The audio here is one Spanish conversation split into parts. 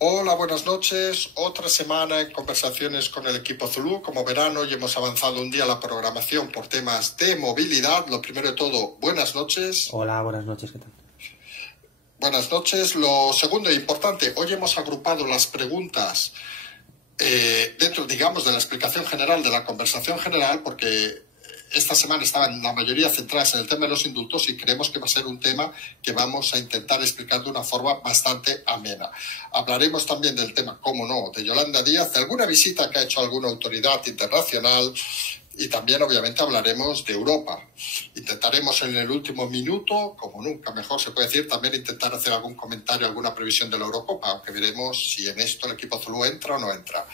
Hola, buenas noches. Otra semana en conversaciones con el equipo Zulú. Como verán, hoy hemos avanzado un día la programación por temas de movilidad. Lo primero de todo, buenas noches. Hola, buenas noches, ¿qué tal? Buenas noches. Lo segundo e importante, hoy hemos agrupado las preguntas dentro, digamos, de la explicación general, de la conversación general, porque esta semana estaban la mayoría centradas en el tema de los indultos y creemos que va a ser un tema que vamos a intentar explicar de una forma bastante amena. Hablaremos también del tema, cómo no, de Yolanda Díaz, de alguna visita que ha hecho alguna autoridad internacional y también, obviamente, hablaremos de Europa. Intentaremos en el último minuto, como nunca mejor se puede decir, también intentar hacer algún comentario, alguna previsión de la Eurocopa, aunque veremos si en esto el equipo Zulú entra o no entra.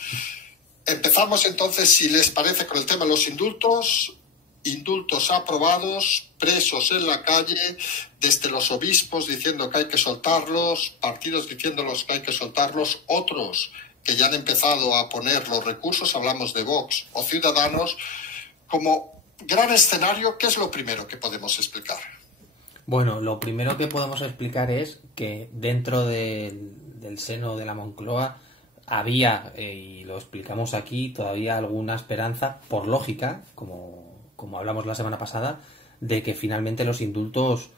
Empezamos entonces, si les parece, con el tema de los indultos. Indultos aprobados, presos en la calle, desde los obispos diciendo que hay que soltarlos, partidos diciéndolos que hay que soltarlos, otros que ya han empezado a poner los recursos, hablamos de Vox o Ciudadanos. Como gran escenario, ¿qué es lo primero que podemos explicar? Bueno, lo primero que podemos explicar es que dentro del seno de la Moncloa había, y lo explicamos aquí, todavía alguna esperanza, por lógica, como hablamos la semana pasada, de que finalmente los indultos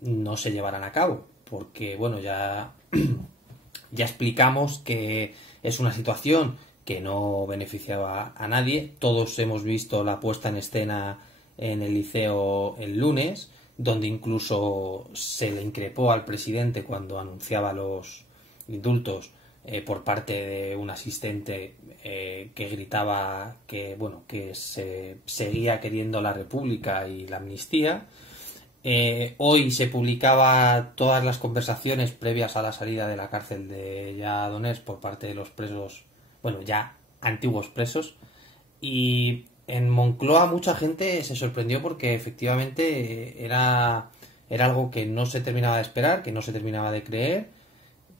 no se llevarán a cabo. Porque, bueno, ya explicamos que es una situación que no beneficiaba a nadie. Todos hemos visto la puesta en escena en el Liceo el lunes, donde incluso se le increpó al presidente cuando anunciaba los indultos por parte de un asistente que gritaba que se seguía queriendo la República y la amnistía. Hoy se publicaba todas las conversaciones previas a la salida de la cárcel de Lledoners por parte de los presos, bueno, ya antiguos presos, y en Moncloa mucha gente se sorprendió porque efectivamente era algo que no se terminaba de esperar, que no se terminaba de creer,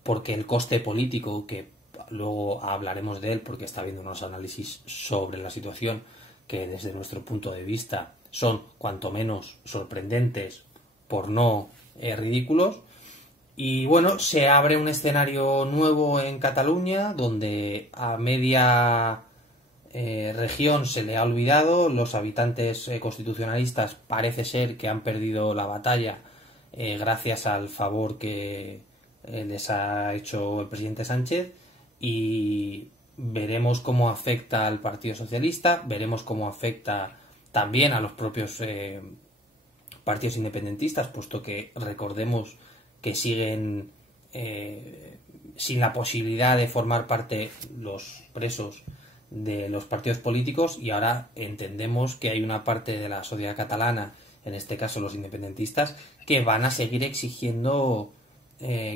porque el coste político, que luego hablaremos de él porque está habiendo unos análisis sobre la situación que desde nuestro punto de vista son cuanto menos sorprendentes, por no ridículos. Y bueno, se abre un escenario nuevo en Cataluña donde a media región se le ha olvidado. Los habitantes constitucionalistas parece ser que han perdido la batalla gracias al favor que les ha hecho el presidente Sánchez, y veremos cómo afecta al Partido Socialista, veremos cómo afecta también a los propios partidos independentistas, puesto que recordemos que siguen sin la posibilidad de formar parte los presos de los partidos políticos, y ahora entendemos que hay una parte de la sociedad catalana, en este caso los independentistas, que van a seguir exigiendo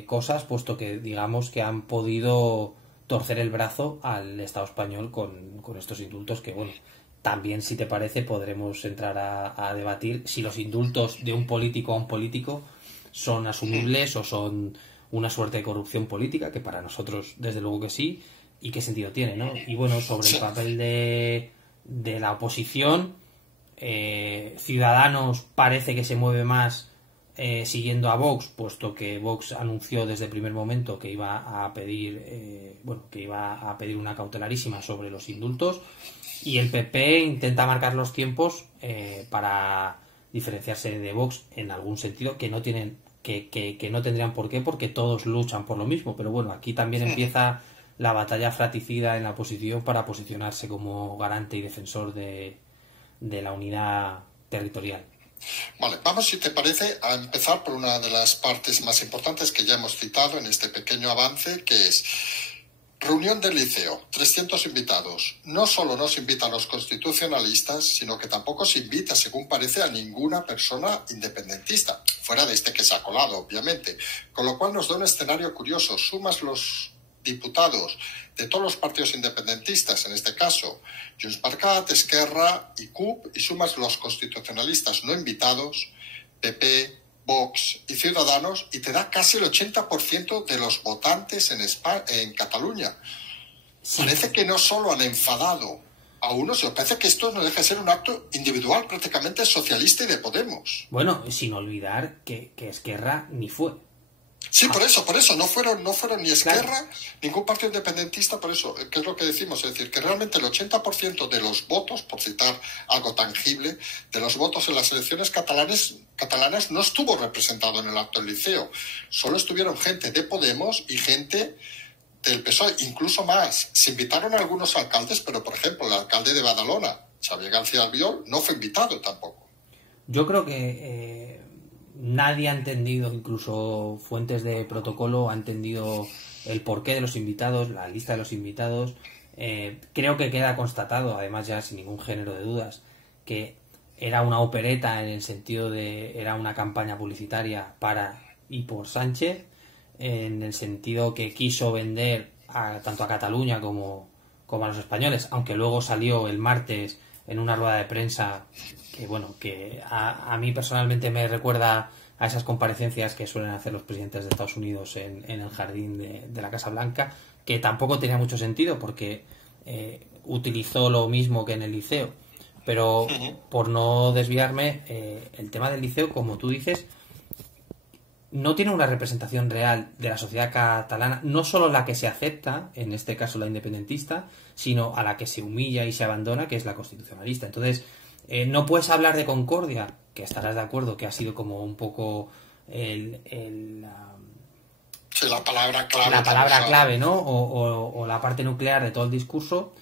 cosas, puesto que digamos que han podido torcer el brazo al Estado español con estos indultos, que bueno, también, si te parece, podremos entrar a debatir si los indultos de un político a un político son asumibles o son una suerte de corrupción política, que para nosotros desde luego que sí, y qué sentido tiene, ¿no? Y bueno, sobre el papel de la oposición, Ciudadanos parece que se mueve más siguiendo a Vox, puesto que Vox anunció desde el primer momento que iba a pedir una cautelarísima sobre los indultos, y el PP intenta marcar los tiempos para diferenciarse de Vox en algún sentido, que no tienen que no tendrían por qué, porque todos luchan por lo mismo. Pero bueno, aquí también empieza la batalla fratricida en la oposición para posicionarse como garante y defensor de la unidad territorial. Vale, vamos, si te parece, a empezar por una de las partes más importantes que ya hemos citado en este pequeño avance, que es reunión del Liceo, 300 invitados. No solo no se invita a los constitucionalistas, sino que tampoco se invita, según parece, a ninguna persona independentista, fuera de este que se ha colado, obviamente. Con lo cual nos da un escenario curioso. Sumas los diputados de todos los partidos independentistas, en este caso Junts per Cat, Esquerra y CUP, y sumas los constitucionalistas no invitados, PP, Vox y Ciudadanos, y te da casi el 80% de los votantes en Cataluña. Sí. Parece que no solo han enfadado a uno, sino parece que esto no deja de ser un acto individual prácticamente socialista y de Podemos. Bueno, sin olvidar que Esquerra ni fue. Sí, por eso, no fueron ni Claro. Esquerra, ningún partido independentista, por eso, que es lo que decimos, es decir, que realmente el 80% de los votos, por citar algo tangible, de los votos en las elecciones catalanas no estuvo representado en el acto del Liceo, solo estuvieron gente de Podemos y gente del PSOE, incluso más. Se invitaron a algunos alcaldes, pero por ejemplo, el alcalde de Badalona, Xavier García Albiol, no fue invitado tampoco. Yo creo que nadie ha entendido, incluso fuentes de protocolo, ha entendido el porqué de los invitados, la lista de los invitados. Creo que queda constatado, además ya sin ningún género de dudas, que era una opereta en el sentido de era una campaña publicitaria para y por Sánchez, en el sentido que quiso vender tanto a Cataluña como a los españoles, aunque luego salió el martes en una rueda de prensa que bueno, que a mí personalmente me recuerda a esas comparecencias que suelen hacer los presidentes de Estados Unidos en el jardín de la Casa Blanca, que tampoco tenía mucho sentido porque utilizó lo mismo que en el Liceo. Pero por no desviarme, el tema del Liceo, como tú dices, no tiene una representación real de la sociedad catalana, no solo la que se acepta, en este caso la independentista, sino a la que se humilla y se abandona, que es la constitucionalista. Entonces, no puedes hablar de concordia, que estarás de acuerdo que ha sido como un poco Sí, la palabra clave. la palabra clave, ¿no? O la parte nuclear de todo el discurso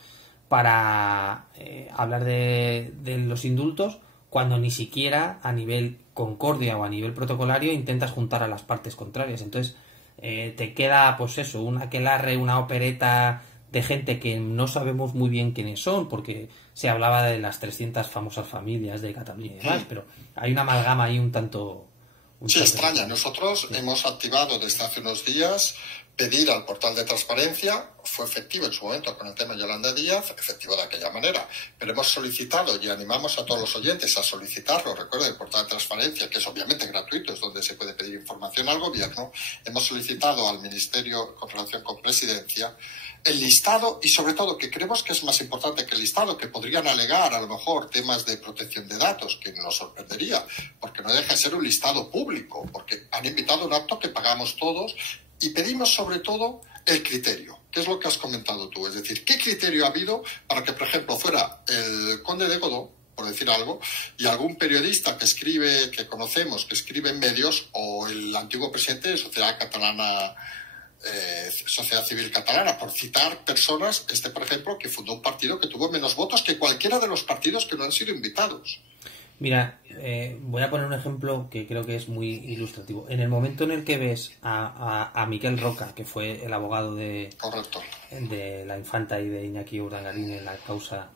para hablar de los indultos, cuando ni siquiera a nivel concordia o a nivel protocolario intentas juntar a las partes contrarias. Entonces te queda pues eso, un aquelarre, una opereta de gente que no sabemos muy bien quiénes son, porque se hablaba de las 300 famosas familias de Cataluña y demás, pero hay una amalgama ahí un tanto... Sí, extraña. Nosotros hemos activado desde hace unos días pedir al portal de transparencia. Fue efectivo en su momento con el tema de Yolanda Díaz, efectivo de aquella manera, pero hemos solicitado y animamos a todos los oyentes a solicitarlo. Recuerden, el portal de transparencia, que es obviamente gratuito, es donde se puede pedir información al gobierno. Hemos solicitado al Ministerio con relación con Presidencia el listado y sobre todo, que creemos que es más importante que el listado, que podrían alegar a lo mejor temas de protección de datos, que nos sorprendería, porque no deja de ser un listado público, porque han invitado a un acto que pagamos todos, y pedimos sobre todo el criterio, que es lo que has comentado tú, es decir, ¿qué criterio ha habido para que, por ejemplo, fuera el conde de Godó, por decir algo, y algún periodista que escribe, que conocemos, que escribe en medios, o el antiguo presidente de Sociedad Catalana, Sociedad Civil Catalana, por citar personas, por ejemplo, que fundó un partido que tuvo menos votos que cualquiera de los partidos que no han sido invitados? Mira, voy a poner un ejemplo que creo que es muy ilustrativo. En el momento en el que ves a Miquel Roca, que fue el abogado Correcto. de la infanta y de Iñaki Urdangarín en la causa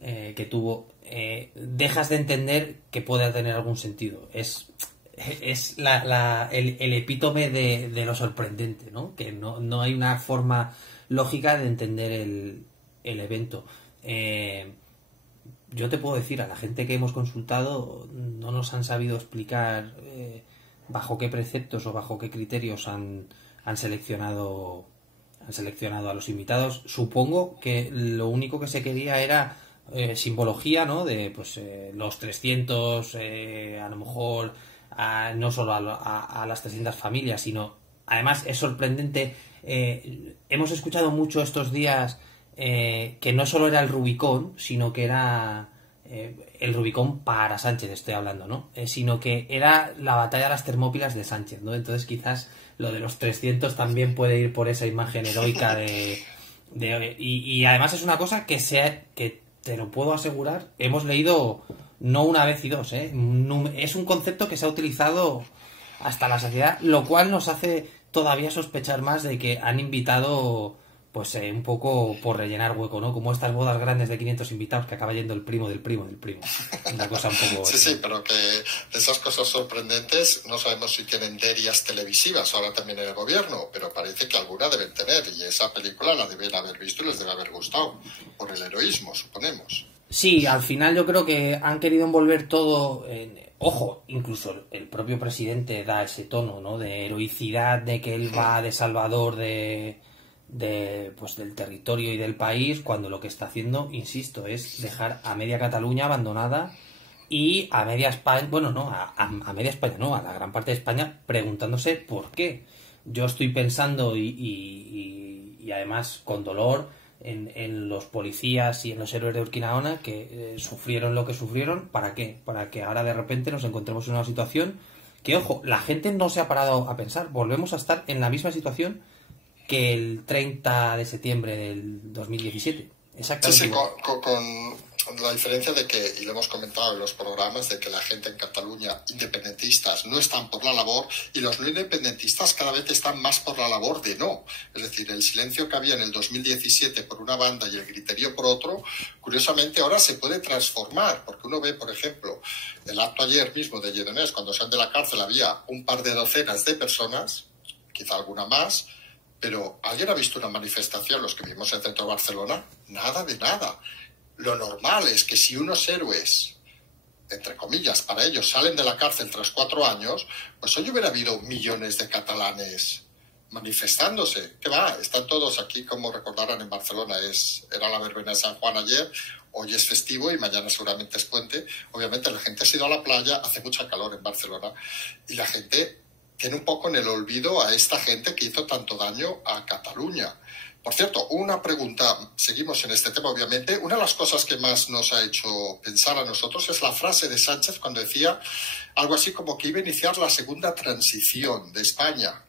que tuvo, dejas de entender que pueda tener algún sentido. Es el epítome de lo sorprendente, ¿no? Que no hay una forma lógica de entender el evento. Yo te puedo decir, a la gente que hemos consultado no nos han sabido explicar bajo qué preceptos o bajo qué criterios han seleccionado a los invitados. Supongo que lo único que se quería era simbología, ¿no? De pues los 300, a lo mejor no solo a las 300 familias, sino además es sorprendente. Hemos escuchado mucho estos días que no solo era el Rubicón, sino que era el Rubicón para Sánchez, estoy hablando, ¿no? Sino que era la batalla de las Termópilas de Sánchez, ¿no? Entonces quizás lo de los 300 también puede ir por esa imagen heroica y además es una cosa que te lo puedo asegurar, hemos leído no una vez y dos, es un concepto que se ha utilizado hasta la saciedad, lo cual nos hace todavía sospechar más de que han invitado pues un poco por rellenar hueco, ¿no? Como estas bodas grandes de 500 invitados que acaba yendo el primo del primo del primo. Una cosa un poco... Sí, pero que de esas cosas sorprendentes no sabemos si tienen derias televisivas ahora también en el gobierno, pero parece que alguna deben tener, y esa película la deben haber visto y les debe haber gustado, por el heroísmo, suponemos. Sí, al final yo creo que han querido envolver todo en... Ojo, incluso el propio presidente da ese tono, ¿no? De heroicidad, de que él va de salvador pues del territorio y del país, cuando lo que está haciendo, insisto, es dejar a media Cataluña abandonada y a media España, bueno, no, a media España no, a la gran parte de España preguntándose por qué. yo estoy pensando y además con dolor en los policías y en los héroes de Urquinaona que sufrieron lo que sufrieron. ¿Para qué? Para que ahora de repente nos encontremos en una situación que, ojo, la gente no se ha parado a pensar. Volvemos a estar en la misma situación que el 30 de septiembre del 2017. Exactamente. Sí, con la diferencia de que, y lo hemos comentado en los programas, de que la gente en Cataluña, independentistas, no están por la labor, y los no independentistas cada vez están más por la labor de no. Es decir, el silencio que había en el 2017 por una banda y el griterío por otro, curiosamente ahora se puede transformar, porque uno ve, por ejemplo, el acto ayer mismo de Lledoners, cuando salen de la cárcel había un par de docenas de personas, quizá alguna más, pero ¿alguien ha visto una manifestación, los que vivimos en el centro de Barcelona? Nada de nada. Lo normal es que si unos héroes, entre comillas, para ellos salen de la cárcel tras 4 años, pues hoy hubiera habido millones de catalanes manifestándose. ¿Qué va? Están todos aquí, como recordarán, en Barcelona. Era la verbena de San Juan ayer, hoy es festivo y mañana seguramente es puente. Obviamente la gente se ha ido a la playa, hace mucha calor en Barcelona, y la gente tiene un poco en el olvido a esta gente que hizo tanto daño a Cataluña. Por cierto, una pregunta, seguimos en este tema obviamente, una de las cosas que más nos ha hecho pensar a nosotros es la frase de Sánchez cuando decía algo así como que iba a iniciar la segunda transición de España.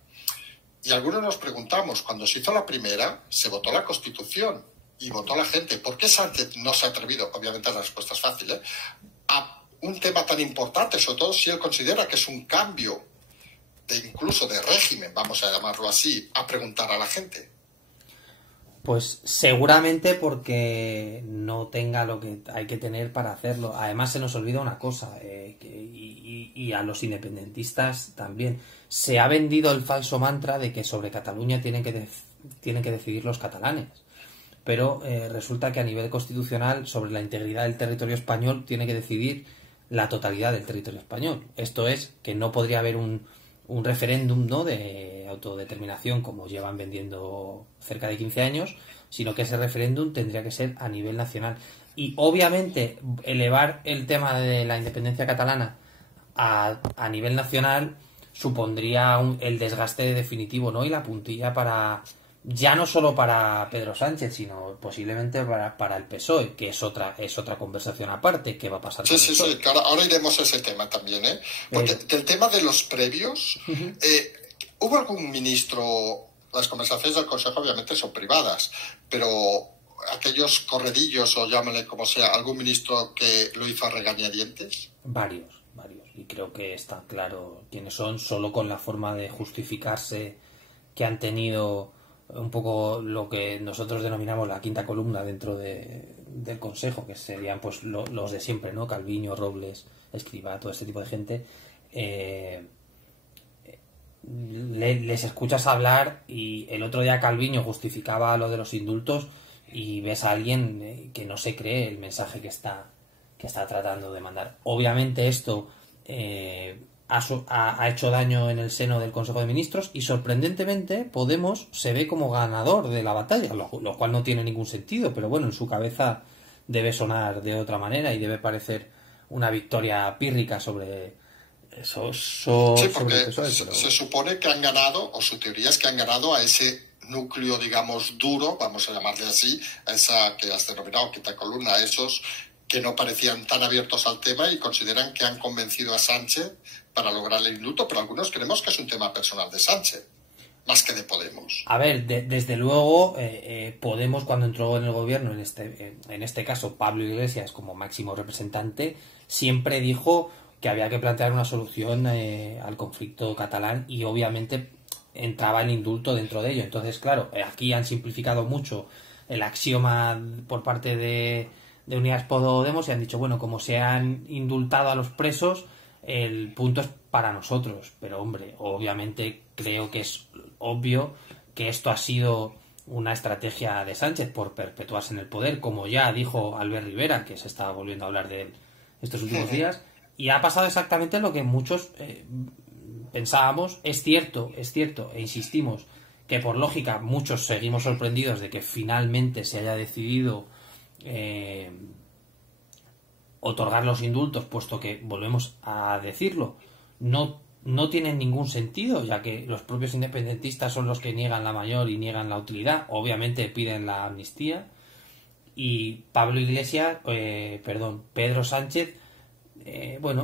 Y algunos nos preguntamos, cuando se hizo la primera, se votó la Constitución y votó la gente. ¿Por qué Sánchez no se ha atrevido, obviamente la respuesta es fácil, a un tema tan importante, sobre todo si él considera que es un cambio incluso de régimen, vamos a llamarlo así, a preguntar a la gente? Pues seguramente porque no tenga lo que hay que tener para hacerlo. Además se nos olvida una cosa, y a los independentistas también. Se ha vendido el falso mantra de que sobre Cataluña tienen que decidir los catalanes. Pero resulta que a nivel constitucional, sobre la integridad del territorio español, tiene que decidir la totalidad del territorio español. Esto es, que no podría haber un referéndum, ¿no?, de autodeterminación como llevan vendiendo cerca de 15 años, sino que ese referéndum tendría que ser a nivel nacional. Y obviamente elevar el tema de la independencia catalana a nivel nacional supondría el desgaste definitivo, ¿no?, y la puntilla para, ya no solo para Pedro Sánchez, sino posiblemente para el PSOE, que es otra conversación aparte. ¿Qué va a pasar? Sí, claro, ahora iremos a ese tema también, porque del tema de los previos, ¿hubo algún ministro? Las conversaciones del Consejo obviamente son privadas, pero aquellos corredillos, o llámale como sea, ¿algún ministro que lo hizo a regañadientes? Varios, y creo que está claro quiénes son, solo con la forma de justificarse que han tenido, un poco lo que nosotros denominamos la quinta columna dentro del Consejo, que serían pues los de siempre, ¿no? Calviño, Robles, Escrivá, todo este tipo de gente. Les escuchas hablar, y el otro día Calviño justificaba lo de los indultos y ves a alguien que no se cree el mensaje que está tratando de mandar. Obviamente esto ha hecho daño en el seno del Consejo de Ministros, y sorprendentemente Podemos se ve como ganador de la batalla, lo cual no tiene ningún sentido, pero bueno, en su cabeza debe sonar de otra manera y debe parecer una victoria pírrica sobre eso. Sí, porque se supone que han ganado, o su teoría es que han ganado a ese núcleo, digamos, duro, vamos a llamarle así, a esa que has denominado quinta columna, a esos que no parecían tan abiertos al tema y consideran que han convencido a Sánchez para lograr el indulto, pero algunos creemos que es un tema personal de Sánchez, más que de Podemos. A ver, desde luego, Podemos, cuando entró en el gobierno, en este caso Pablo Iglesias como máximo representante, siempre dijo que había que plantear una solución al conflicto catalán, y obviamente entraba el indulto dentro de ello. Entonces, claro, aquí han simplificado mucho el axioma por parte de Unidas Podemos y han dicho, bueno, como se han indultado a los presos, el punto es para nosotros. Pero hombre, obviamente creo que es obvio que esto ha sido una estrategia de Sánchez por perpetuarse en el poder, como ya dijo Albert Rivera, que se está volviendo a hablar de él estos últimos días, y ha pasado exactamente lo que muchos pensábamos. Es cierto, e insistimos, que por lógica muchos seguimos sorprendidos de que finalmente se haya decidido otorgar los indultos, puesto que, volvemos a decirlo, no no tienen ningún sentido, ya que los propios independentistas son los que niegan la mayor y niegan la utilidad. Obviamente piden la amnistía. Y Pedro Sánchez,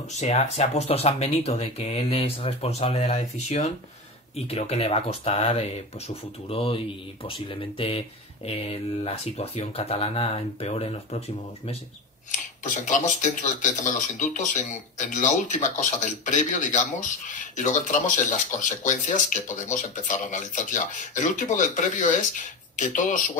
se ha puesto el San Benito de que él es responsable de la decisión, y creo que le va a costar pues su futuro, y posiblemente la situación catalana empeore en los próximos meses. Pues entramos dentro de tema de los indultos en la última cosa del previo, digamos, y luego entramos en las consecuencias que podemos empezar a analizar ya. El último del previo es que todos,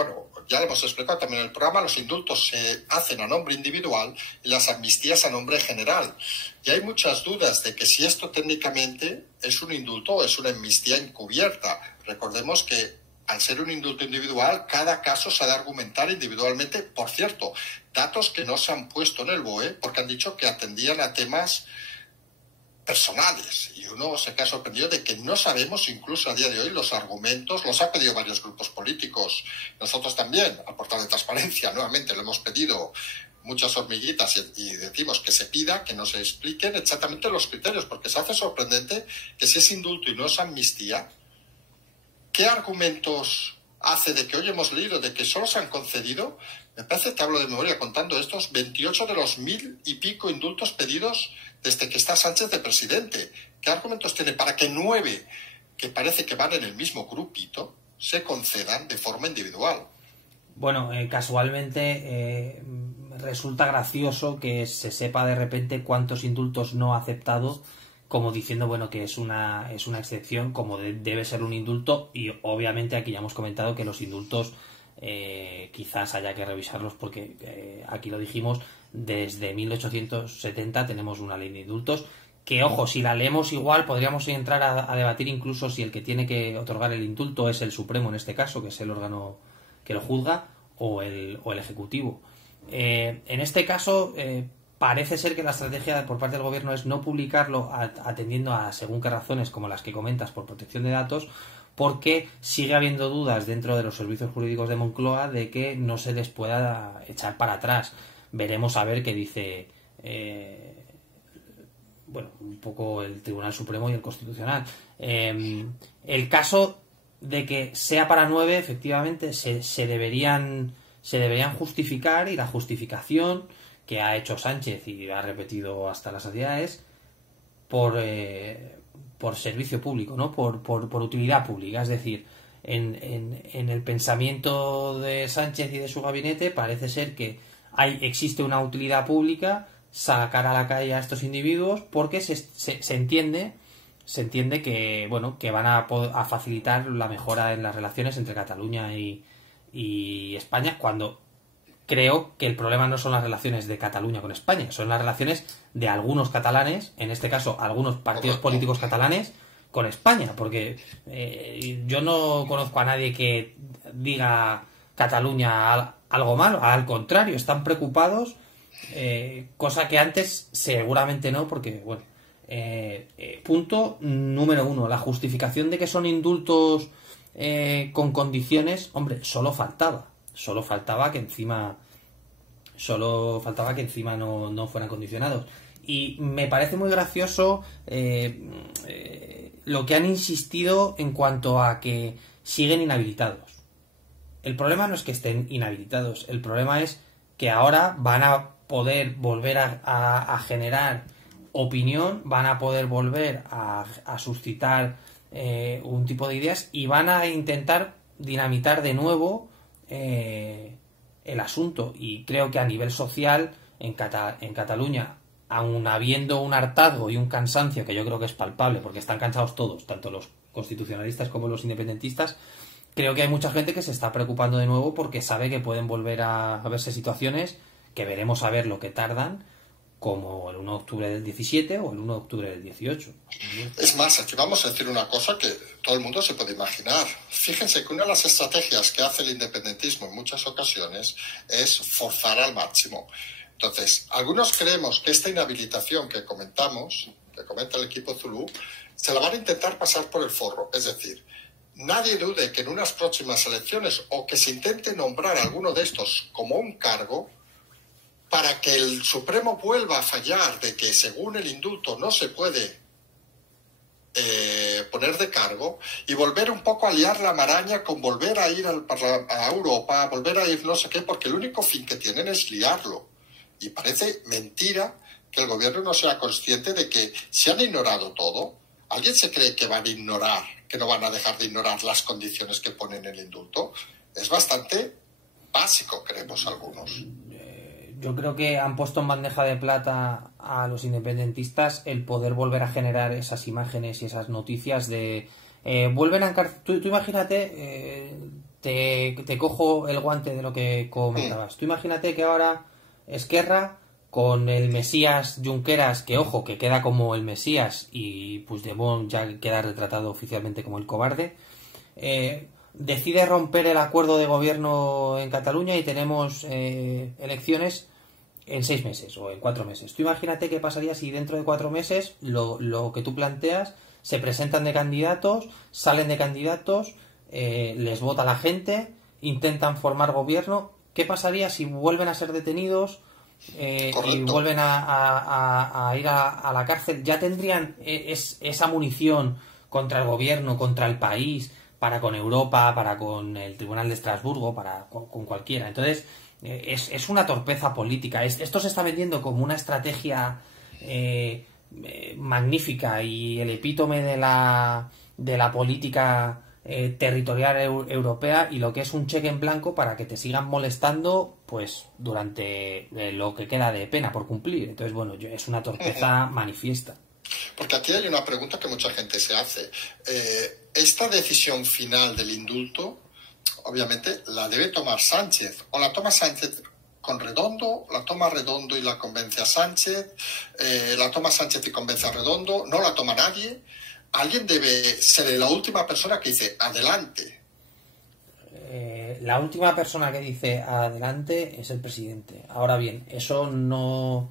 ya lo hemos explicado también en el programa, los indultos se hacen a nombre individual y las amnistías a nombre general. Y hay muchas dudas de que si esto técnicamente es un indulto o es una amnistía encubierta. Recordemos que al ser un indulto individual, cada caso se ha de argumentar individualmente. Por cierto, datos que no se han puesto en el BOE porque han dicho que atendían a temas personales, y uno se queda sorprendido de que no sabemos, incluso a día de hoy, los argumentos. Los ha pedido varios grupos políticos, nosotros también, al portal de transparencia, nuevamente lo hemos pedido muchas hormiguitas, y decimos que se pida, que no se expliquen exactamente los criterios, porque se hace sorprendente que si es indulto y no es amnistía, ¿qué argumentos hace de que hoy hemos leído de que solo se han concedido? Me parece que hablo de memoria contando estos 28 de los 1000 y pico indultos pedidos desde que está Sánchez de presidente. ¿Qué argumentos tiene para que 9, que parece que van en el mismo grupito, se concedan de forma individual? Bueno, casualmente resulta gracioso que se sepa de repente cuántos indultos no ha aceptado, como diciendo, que es una excepción, como debe ser un indulto. Y obviamente aquí ya hemos comentado que los indultos quizás haya que revisarlos, porque aquí lo dijimos, desde 1870 tenemos una ley de indultos que, ojo, si la leemos igual podríamos entrar a debatir incluso si el que tiene que otorgar el indulto es el Supremo, en este caso, que es el órgano que lo juzga, o el Ejecutivo. En este caso parece ser que la estrategia por parte del gobierno es no publicarlo atendiendo a según qué razones, como las que comentas, por protección de datos, porque sigue habiendo dudas dentro de los servicios jurídicos de Moncloa de que no se les pueda echar para atrás. Veremos a ver qué dice un poco el Tribunal Supremo y el Constitucional. El caso de que sea para 9, efectivamente se deberían justificar, y la justificación que ha hecho Sánchez y ha repetido hasta la saciedad es por servicio público, ¿no? Por utilidad pública. Es decir, en el pensamiento de Sánchez y de su gabinete parece ser que existe una utilidad pública sacar a la calle a estos individuos, porque se entiende que van a facilitar la mejora en las relaciones entre Cataluña y España, cuando creo que el problema no son las relaciones de Cataluña con España, son las relaciones de algunos catalanes, en este caso algunos partidos políticos catalanes, con España, porque yo no conozco a nadie que diga Cataluña algo malo, al contrario, están preocupados, cosa que antes seguramente no, porque punto número 1, la justificación de que son indultos con condiciones. Hombre, solo faltaba que encima no fueran condicionados. Y me parece muy gracioso lo que han insistido en cuanto a que siguen inhabilitados. El problema no es que estén inhabilitados, el problema es que ahora van a poder volver a generar opinión, van a poder volver a suscitar un tipo de ideas, y van a intentar dinamitar de nuevo el asunto. Y creo que a nivel social en Cataluña, aun habiendo un hartazgo y un cansancio que yo creo que es palpable, porque están cansados todos, tanto los constitucionalistas como los independentistas, creo que hay mucha gente que se está preocupando de nuevo, porque sabe que pueden volver a verse situaciones que veremos a ver lo que tardan, como el 1 de octubre del 17 o el 1 de octubre del 18. Es más, aquí vamos a decir una cosa que todo el mundo se puede imaginar. Fíjense que una de las estrategias que hace el independentismo en muchas ocasiones es forzar al máximo. Entonces, algunos creemos que esta inhabilitación que comentamos, que comenta el equipo Zulú, se la van a intentar pasar por el forro. Es decir, nadie dude que en unas próximas elecciones, o que se intente nombrar a alguno de estos como un cargo, para que el Supremo vuelva a fallar de que según el indulto no se puede poner de cargo y volver un poco a liar la maraña con volver a ir a Europa, volver a ir no sé qué, porque el único fin que tienen es liarlo. Y parece mentira que el gobierno no sea consciente de que se han ignorado todo. ¿Alguien se cree que van a ignorar, que no van a dejar de ignorar las condiciones que ponen en el indulto? Es bastante básico, creemos algunos. Yo creo que han puesto en bandeja de plata a los independentistas el poder volver a generar esas imágenes y esas noticias de... vuelven a encarcelar... Tú imagínate, te cojo el guante de lo que comentabas. Tú imagínate que ahora Esquerra, con el Mesías Junqueras, que ojo, que queda como el Mesías, y Puigdemont ya queda retratado oficialmente como el cobarde, decide romper el acuerdo de gobierno en Cataluña y tenemos elecciones en 6 meses o en 4 meses. Tú imagínate qué pasaría si dentro de 4 meses lo que tú planteas, se presentan de candidatos, salen de candidatos, les vota la gente, intentan formar gobierno. ¿Qué pasaría si vuelven a ser detenidos y vuelven a ir a la cárcel? Ya tendrían esa munición contra el gobierno, contra el país, para con Europa, para con el Tribunal de Estrasburgo, para con cualquiera. Entonces, es una torpeza política. Esto se está vendiendo como una estrategia magnífica y el epítome de la política territorial europea, y lo que es un cheque en blanco para que te sigan molestando pues durante lo que queda de pena por cumplir. Entonces, bueno, es una torpeza manifiesta. Porque aquí hay una pregunta que mucha gente se hace. Esta decisión final del indulto, obviamente, la debe tomar Sánchez. O la toma Sánchez con Redondo, la toma Redondo y la convence a Sánchez, la toma Sánchez y convence a Redondo, no la toma nadie. Alguien debe ser la última persona que dice adelante. La última persona que dice adelante es el presidente. Ahora bien, eso no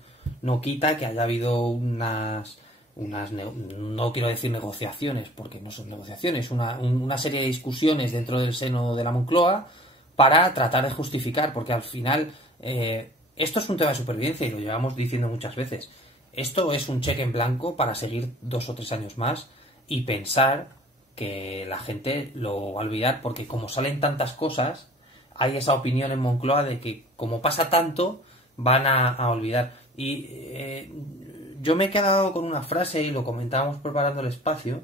quita que haya habido unas no quiero decir negociaciones, porque no son negociaciones, una serie de discusiones dentro del seno de la Moncloa para tratar de justificar, porque al final esto es un tema de supervivencia y lo llevamos diciendo muchas veces. Esto es un cheque en blanco para seguir 2 o 3 años más y pensar que la gente lo va a olvidar, porque como salen tantas cosas, hay esa opinión en Moncloa de que como pasa tanto, van a olvidar. Y yo me he quedado con una frase, y lo comentábamos preparando el espacio,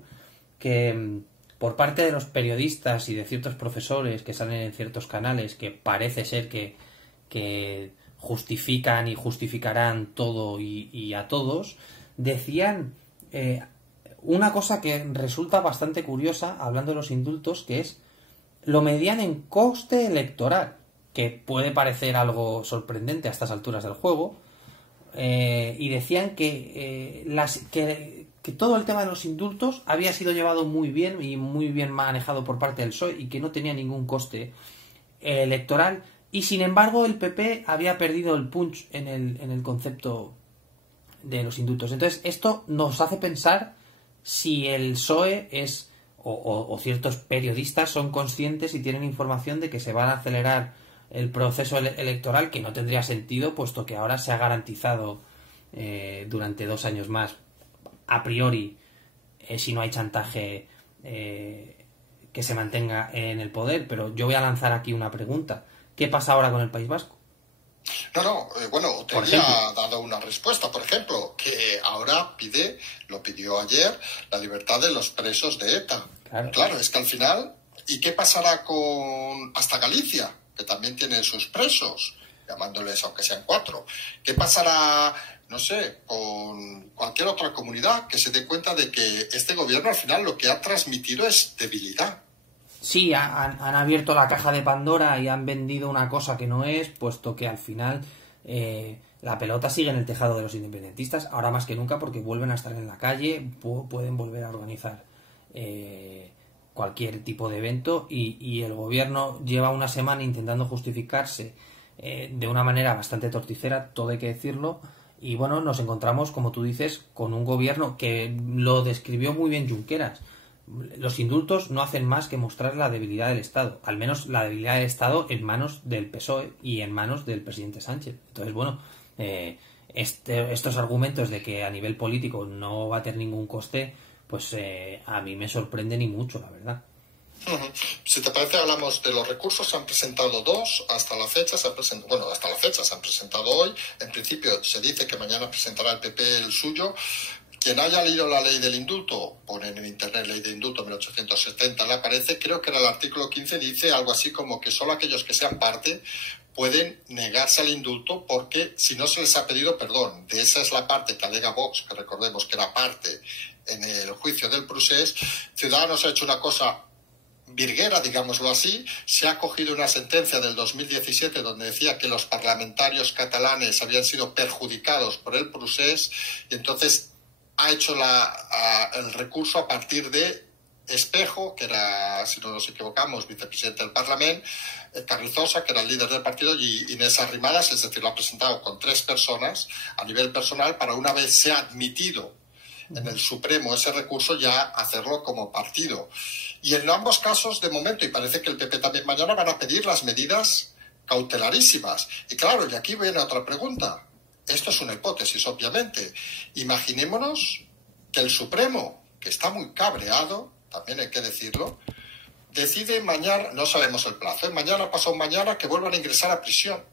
que por parte de los periodistas y de ciertos profesores que salen en ciertos canales, que parece ser que justifican y justificarán todo y a todos, decían una cosa que resulta bastante curiosa, hablando de los indultos, que es lo medían en coste electoral, que puede parecer algo sorprendente a estas alturas del juego, y decían que todo el tema de los indultos había sido llevado muy bien y muy bien manejado por parte del PSOE y que no tenía ningún coste electoral, y sin embargo el PP había perdido el punch en el concepto de los indultos. Entonces esto nos hace pensar si el PSOE es o ciertos periodistas son conscientes y tienen información de que se va a acelerar el proceso electoral, que no tendría sentido, puesto que ahora se ha garantizado durante 2 años más, a priori, si no hay chantaje, que se mantenga en el poder. Pero yo voy a lanzar aquí una pregunta. ¿Qué pasa ahora con el País Vasco? Bueno, te había dado una respuesta, por ejemplo, que ahora lo pidió ayer, la libertad de los presos de ETA. Claro, es que al final, ¿y qué pasará con hasta Galicia, que también tiene sus presos, llamándoles aunque sean 4? ¿Qué pasará, no sé, con cualquier otra comunidad que se dé cuenta de que este gobierno al final lo que ha transmitido es debilidad? Sí, han abierto la caja de Pandora y han vendido una cosa que no es, puesto que al final la pelota sigue en el tejado de los independentistas, ahora más que nunca, porque vuelven a estar en la calle, pueden volver a organizar cualquier tipo de evento, y el gobierno lleva una semana intentando justificarse de una manera bastante torticera, todo hay que decirlo. Y bueno, nos encontramos, como tú dices, con un gobierno que lo describió muy bien Junqueras. Los indultos no hacen más que mostrar la debilidad del Estado, al menos la debilidad del Estado en manos del PSOE y en manos del presidente Sánchez. Entonces, bueno, estos argumentos de que a nivel político no va a tener ningún coste, pues a mí me sorprende ni mucho, la verdad. Si te parece, hablamos de los recursos. Se han presentado dos hasta la fecha. Hasta la fecha se han presentado hoy. En principio se dice que mañana presentará el PP el suyo. Quien haya leído la ley del indulto, ponen en internet ley de indulto 1870, le aparece, creo que era el artículo 15, dice algo así como que solo aquellos que sean parte pueden negarse al indulto porque si no se les ha pedido perdón. De esa es la parte que alega Vox, que recordemos que era parte en el juicio del procés. Ciudadanos ha hecho una cosa virguera, digámoslo así. Se ha cogido una sentencia del 2017 donde decía que los parlamentarios catalanes habían sido perjudicados por el procés y entonces ha hecho el recurso a partir de Espejo, que era, si no nos equivocamos, vicepresidente del Parlamento, Carrizosa, que era el líder del partido, y Inés Arrimadas, es decir, lo ha presentado con 3 personas a nivel personal para, una vez sea admitido en el Supremo ese recurso, ya hacerlo como partido. Y en ambos casos, de momento, y parece que el PP también mañana, van a pedir las medidas cautelarísimas. Y claro, y aquí viene otra pregunta. Esto es una hipótesis, obviamente. Imaginémonos que el Supremo, que está muy cabreado, también hay que decirlo, decide mañana, no sabemos el plazo, mañana, pasado mañana, que vuelvan a ingresar a prisión.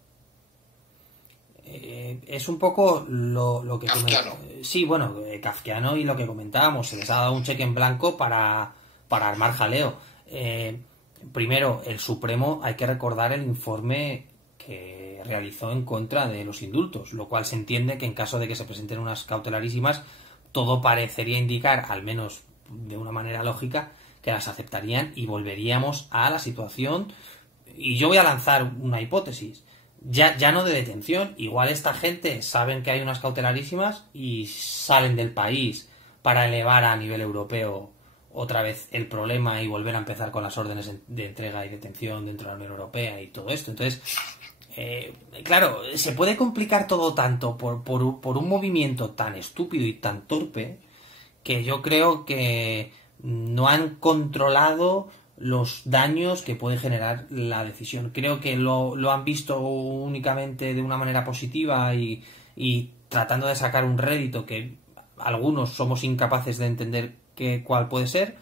Es un poco lo que... Kafkiano. Sí, bueno, kafkiano, y lo que comentábamos, se les ha dado un cheque en blanco para armar jaleo. Primero, el Supremo, hay que recordar el informe que realizó en contra de los indultos, lo cual se entiende que en caso de que se presenten unas cautelarísimas, todo parecería indicar, al menos de una manera lógica, que las aceptarían y volveríamos a la situación. Y yo voy a lanzar una hipótesis, ya no de detención. Igual esta gente saben que hay unas cautelarísimas y salen del país para elevar a nivel europeo otra vez el problema y volver a empezar con las órdenes de entrega y detención dentro de la Unión Europea y todo esto. Entonces, claro, se puede complicar todo tanto por un movimiento tan estúpido y tan torpe, que yo creo que no han controlado los daños que puede generar la decisión. Creo que lo han visto únicamente de una manera positiva y tratando de sacar un rédito que algunos somos incapaces de entender cuál puede ser,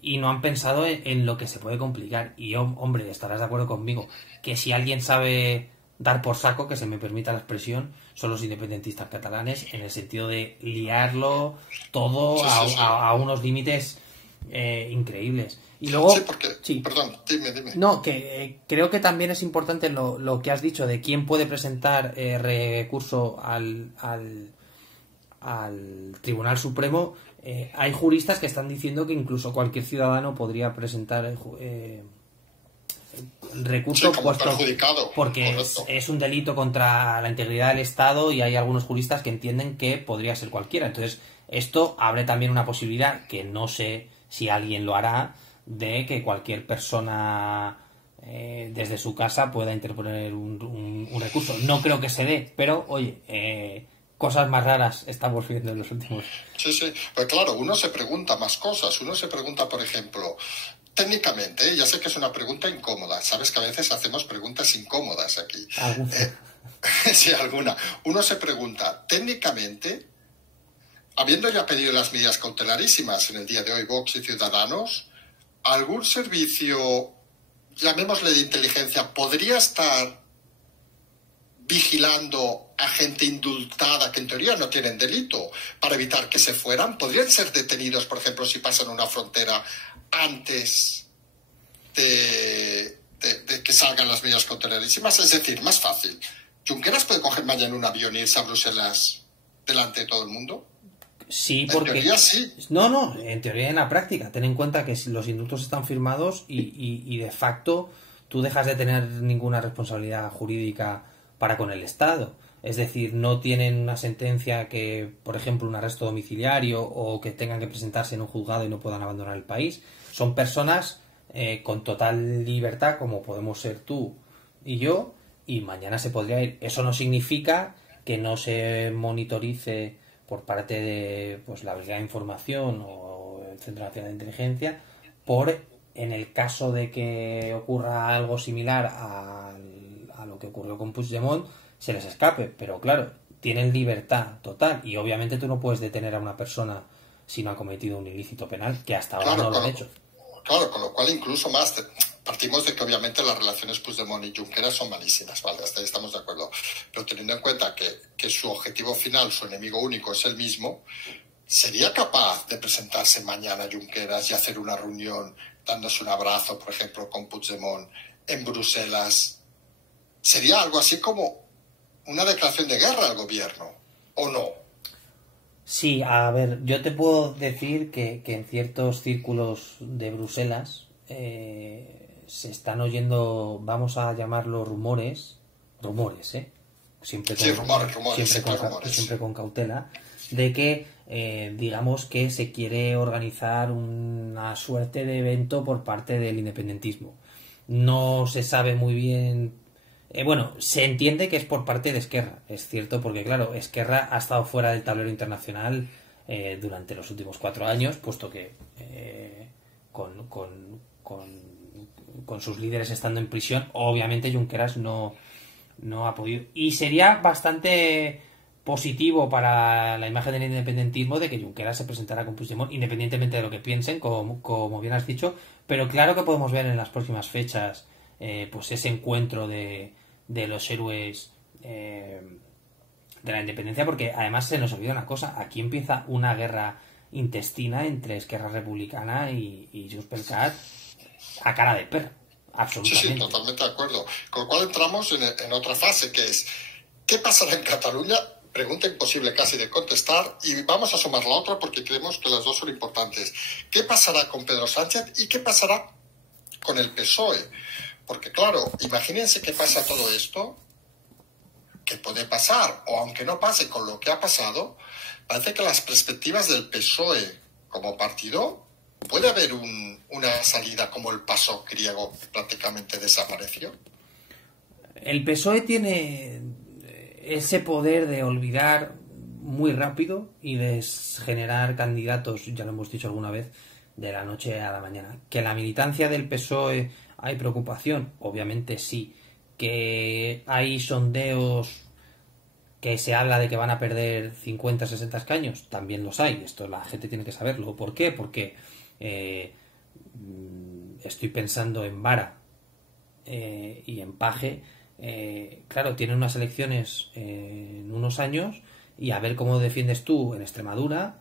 y no han pensado en lo que se puede complicar. Y hombre, estarás de acuerdo conmigo que si alguien sabe dar por saco, que se me permita la expresión, son los independentistas catalanes, en el sentido de liarlo todo sí. A unos límites increíbles. Y luego, sí, porque, sí. Perdón, dime. No, que creo que también es importante lo que has dicho de quién puede presentar recurso al Tribunal Supremo. Hay juristas que están diciendo que incluso cualquier ciudadano podría presentar recurso, sí, puesto porque es un delito contra la integridad del Estado, y hay algunos juristas que entienden que podría ser cualquiera. Entonces esto abre también una posibilidad, que no sé si alguien lo hará, de que cualquier persona desde su casa pueda interponer un recurso. No creo que se dé, pero oye, cosas más raras estamos viendo en los últimos. Sí, pues claro, uno se pregunta más cosas. Uno se pregunta, por ejemplo, técnicamente, ya sé que es una pregunta incómoda, sabes que a veces hacemos preguntas incómodas aquí. Sí, alguna. Uno se pregunta, técnicamente, habiendo ya pedido las medidas cautelarísimas en el día de hoy Vox y Ciudadanos, ¿algún servicio, llamémosle de inteligencia, podría estar vigilando a gente indultada que en teoría no tienen delito para evitar que se fueran? ¿Podrían ser detenidos, por ejemplo, si pasan una frontera antes de que salgan las medidas cautelarísimas? Es decir, más fácil, ¿Junqueras puede coger mañana un avión y irse a Bruselas delante de todo el mundo? Sí, porque... En teoría sí. No, en teoría y en la práctica. Ten en cuenta que los indultos están firmados y de facto tú dejas de tener ninguna responsabilidad jurídica para con el Estado. Es decir, no tienen una sentencia que, por ejemplo, un arresto domiciliario, o que tengan que presentarse en un juzgado y no puedan abandonar el país. Son personas con total libertad, como podemos ser tú y yo, y mañana se podría ir. Eso no significa que no se monitorice por parte de la Brigada de Información o el Centro Nacional de Inteligencia, en el caso de que ocurra algo similar a lo que ocurrió con Puigdemont, se les escape. Pero claro, tienen libertad total, y obviamente tú no puedes detener a una persona si no ha cometido un ilícito penal, que hasta ahora Claro, no lo ha hecho. Claro, con lo cual incluso más partimos de que obviamente las relaciones Puigdemont y Junqueras son malísimas, ¿vale? Hasta ahí estamos de acuerdo. Pero teniendo en cuenta que su objetivo final, su enemigo único es el mismo, ¿sería capaz de presentarse mañana Junqueras y hacer una reunión dándose un abrazo, por ejemplo, con Puigdemont en Bruselas? ¿Sería algo así como una declaración de guerra al gobierno o no? Sí, a ver, yo te puedo decir que en ciertos círculos de Bruselas se están oyendo, vamos a llamarlo rumores, siempre con, Sí, rumores, siempre con cautela, de que digamos que se quiere organizar una suerte de evento por parte del independentismo. No se sabe muy bien. Bueno, se entiende que es por parte de Esquerra, es cierto, porque claro, Esquerra ha estado fuera del tablero internacional durante los últimos 4 años, puesto que con sus líderes estando en prisión, obviamente Junqueras no ha podido. Y sería bastante positivo para la imagen del independentismo de que Junqueras se presentara con Puigdemont, independientemente de lo que piensen, como bien has dicho, pero claro que podemos ver en las próximas fechas pues ese encuentro de los héroes de la independencia, porque además se nos olvida una cosa, aquí empieza una guerra intestina entre Esquerra Republicana y Junts per Cat a cara de perro, absolutamente. Sí, totalmente de acuerdo. Con lo cual entramos en otra fase, que es ¿qué pasará en Cataluña? Pregunta imposible casi de contestar, y vamos a sumar la otra porque creemos que las dos son importantes. ¿Qué pasará con Pedro Sánchez y qué pasará con el PSOE? Porque claro, imagínense que pasa todo esto, que puede pasar, o aunque no pase con lo que ha pasado, parece que las perspectivas del PSOE como partido, puede haber una salida como el PASOK griego que prácticamente desapareció. El PSOE tiene ese poder de olvidar muy rápido y de generar candidatos, ya lo hemos dicho alguna vez, de la noche a la mañana. Que la militancia del PSOE hay preocupación, obviamente sí. Que hay sondeos que se habla de que van a perder 50, 60 escaños, también los hay. Esto la gente tiene que saberlo. ¿Por qué? Porque estoy pensando en Vara y en Paje. Claro, tienen unas elecciones en unos años y a ver cómo defiendes tú en Extremadura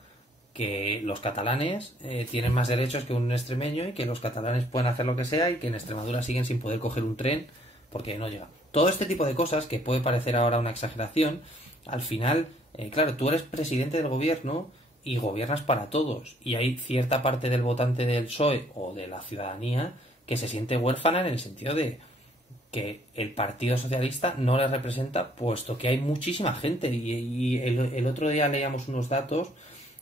que los catalanes tienen más derechos que un extremeño y que los catalanes pueden hacer lo que sea y que en Extremadura siguen sin poder coger un tren porque no llegan. Todo este tipo de cosas que puede parecer ahora una exageración, al final, claro, tú eres presidente del gobierno y gobiernas para todos y hay cierta parte del votante del PSOE o de la ciudadanía que se siente huérfana en el sentido de que el Partido Socialista no le representa, puesto que hay muchísima gente y el otro día leíamos unos datos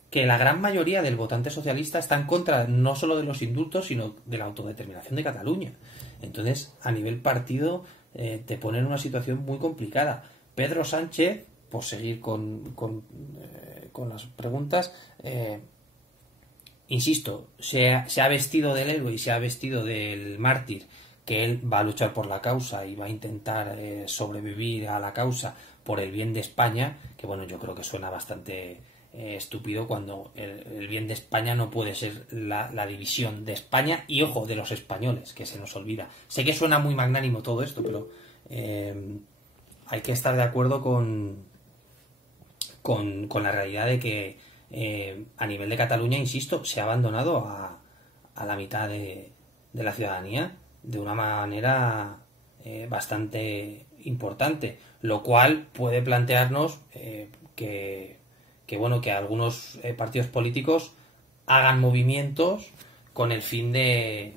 que la gran mayoría del votante socialista está en contra no solo de los indultos sino de la autodeterminación de Cataluña. Entonces, a nivel partido te pone en una situación muy complicada. Pedro Sánchez, por seguir con las preguntas, insisto, se ha vestido del héroe y se ha vestido del mártir, que él va a luchar por la causa y va a intentar sobrevivir a la causa por el bien de España, que bueno, yo creo que suena bastante estúpido cuando el bien de España no puede ser la división de España y, ojo, de los españoles, que se nos olvida. Sé que suena muy magnánimo todo esto, pero hay que estar de acuerdo con la realidad de que a nivel de Cataluña, insisto, se ha abandonado a la mitad de la ciudadanía de una manera bastante importante, lo cual puede plantearnos que algunos partidos políticos hagan movimientos con el fin de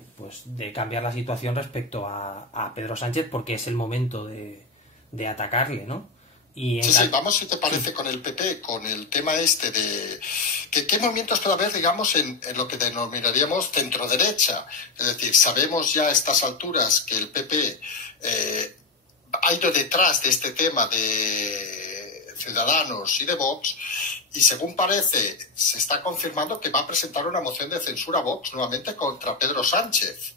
cambiar la situación respecto a Pedro Sánchez, porque es el momento de atacarle, ¿no? Sí, vamos, si te parece, con el PP, con el tema este de qué movimientos puede haber, digamos, en lo que denominaríamos centro-derecha. Es decir, sabemos ya a estas alturas que el PP ha ido detrás de este tema de Ciudadanos y de Vox, y según parece, se está confirmando que va a presentar una moción de censura a Vox nuevamente contra Pedro Sánchez.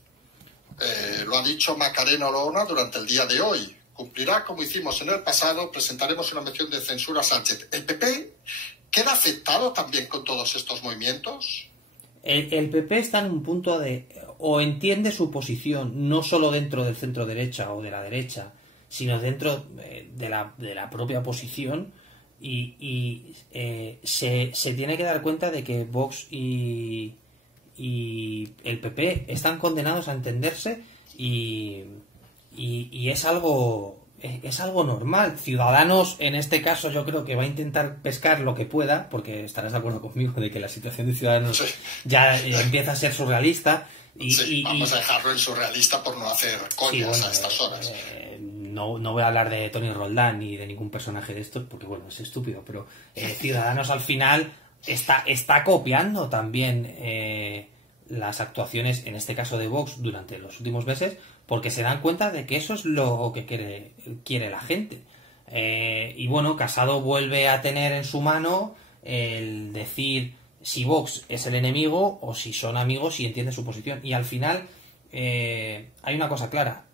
Lo ha dicho Macarena Olona durante el día de hoy. Cumplirá como hicimos en el pasado, presentaremos una moción de censura a Sánchez. El PP ¿queda afectado también con todos estos movimientos? El PP está en un punto o entiende su posición, no solo dentro del centro derecha o de la derecha, sino dentro de la propia oposición, y se tiene que dar cuenta de que Vox y el PP están condenados a entenderse, y es algo normal. Ciudadanos, en este caso, yo creo que va a intentar pescar lo que pueda, porque estarás de acuerdo conmigo de que la situación de Ciudadanos ya empieza a ser surrealista. Vamos a dejarlo en surrealista por no hacer coñas a estas horas. No voy a hablar de Tony Roldán ni de ningún personaje de estos, porque bueno, es estúpido, pero Ciudadanos al final está copiando también las actuaciones, en este caso de Vox, durante los últimos meses, porque se dan cuenta de que eso es lo que quiere la gente. Y bueno, Casado vuelve a tener en su mano el decir si Vox es el enemigo o si son amigos y entiende su posición. Y al final hay una cosa clara.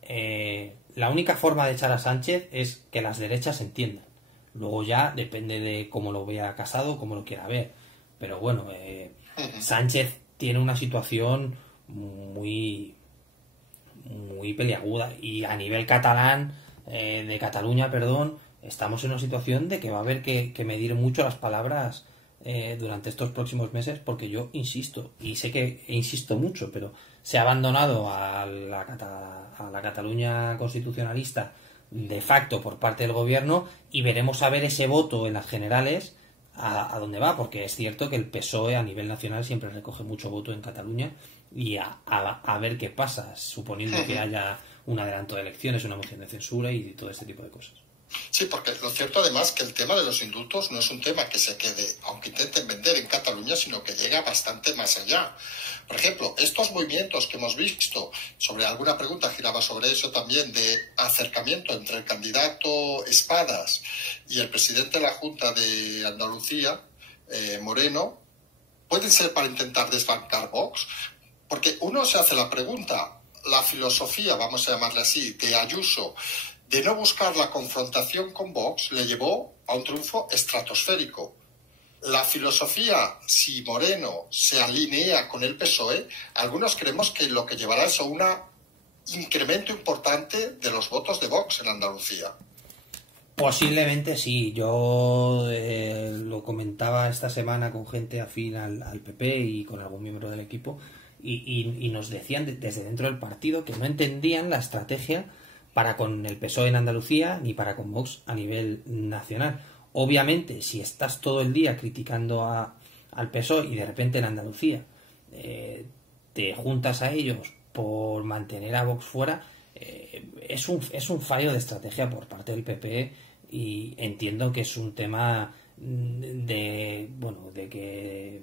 La única forma de echar a Sánchez es que las derechas entiendan. Luego ya depende de cómo lo vea Casado, cómo lo quiera ver. Pero bueno, Sánchez tiene una situación muy peliaguda, y a nivel catalán, de Cataluña, perdón, estamos en una situación de que va a haber que medir mucho las palabras durante estos próximos meses, porque yo insisto, y sé que insisto mucho, pero se ha abandonado a la Cataluña constitucionalista de facto por parte del gobierno, y veremos a ver ese voto en las generales a dónde va, porque es cierto que el PSOE a nivel nacional siempre recoge mucho voto en Cataluña, y a ver qué pasa, suponiendo que haya un adelanto de elecciones, una moción de censura y todo este tipo de cosas. Sí, porque lo cierto además que el tema de los indultos no es un tema que se quede, aunque intenten vender en Cataluña, sino que llega bastante más allá. Por ejemplo, estos movimientos que hemos visto, sobre alguna pregunta giraba sobre eso también, de acercamiento entre el candidato Espadas y el presidente de la Junta de Andalucía, Moreno, pueden ser para intentar desbancar Vox, porque uno se hace la pregunta, la filosofía, vamos a llamarle así, de Ayuso, de no buscar la confrontación con Vox, le llevó a un triunfo estratosférico. La filosofía, si Moreno se alinea con el PSOE, algunos creemos que lo que llevará es a un incremento importante de los votos de Vox en Andalucía. Posiblemente sí. Yo lo comentaba esta semana con gente afín al PP y con algún miembro del equipo, y nos decían desde dentro del partido que no entendían la estrategia para con el PSOE en Andalucía ni para con Vox a nivel nacional. Obviamente, si estás todo el día criticando al PSOE y de repente en Andalucía te juntas a ellos por mantener a Vox fuera, es un fallo de estrategia por parte del PP, y entiendo que es un tema de que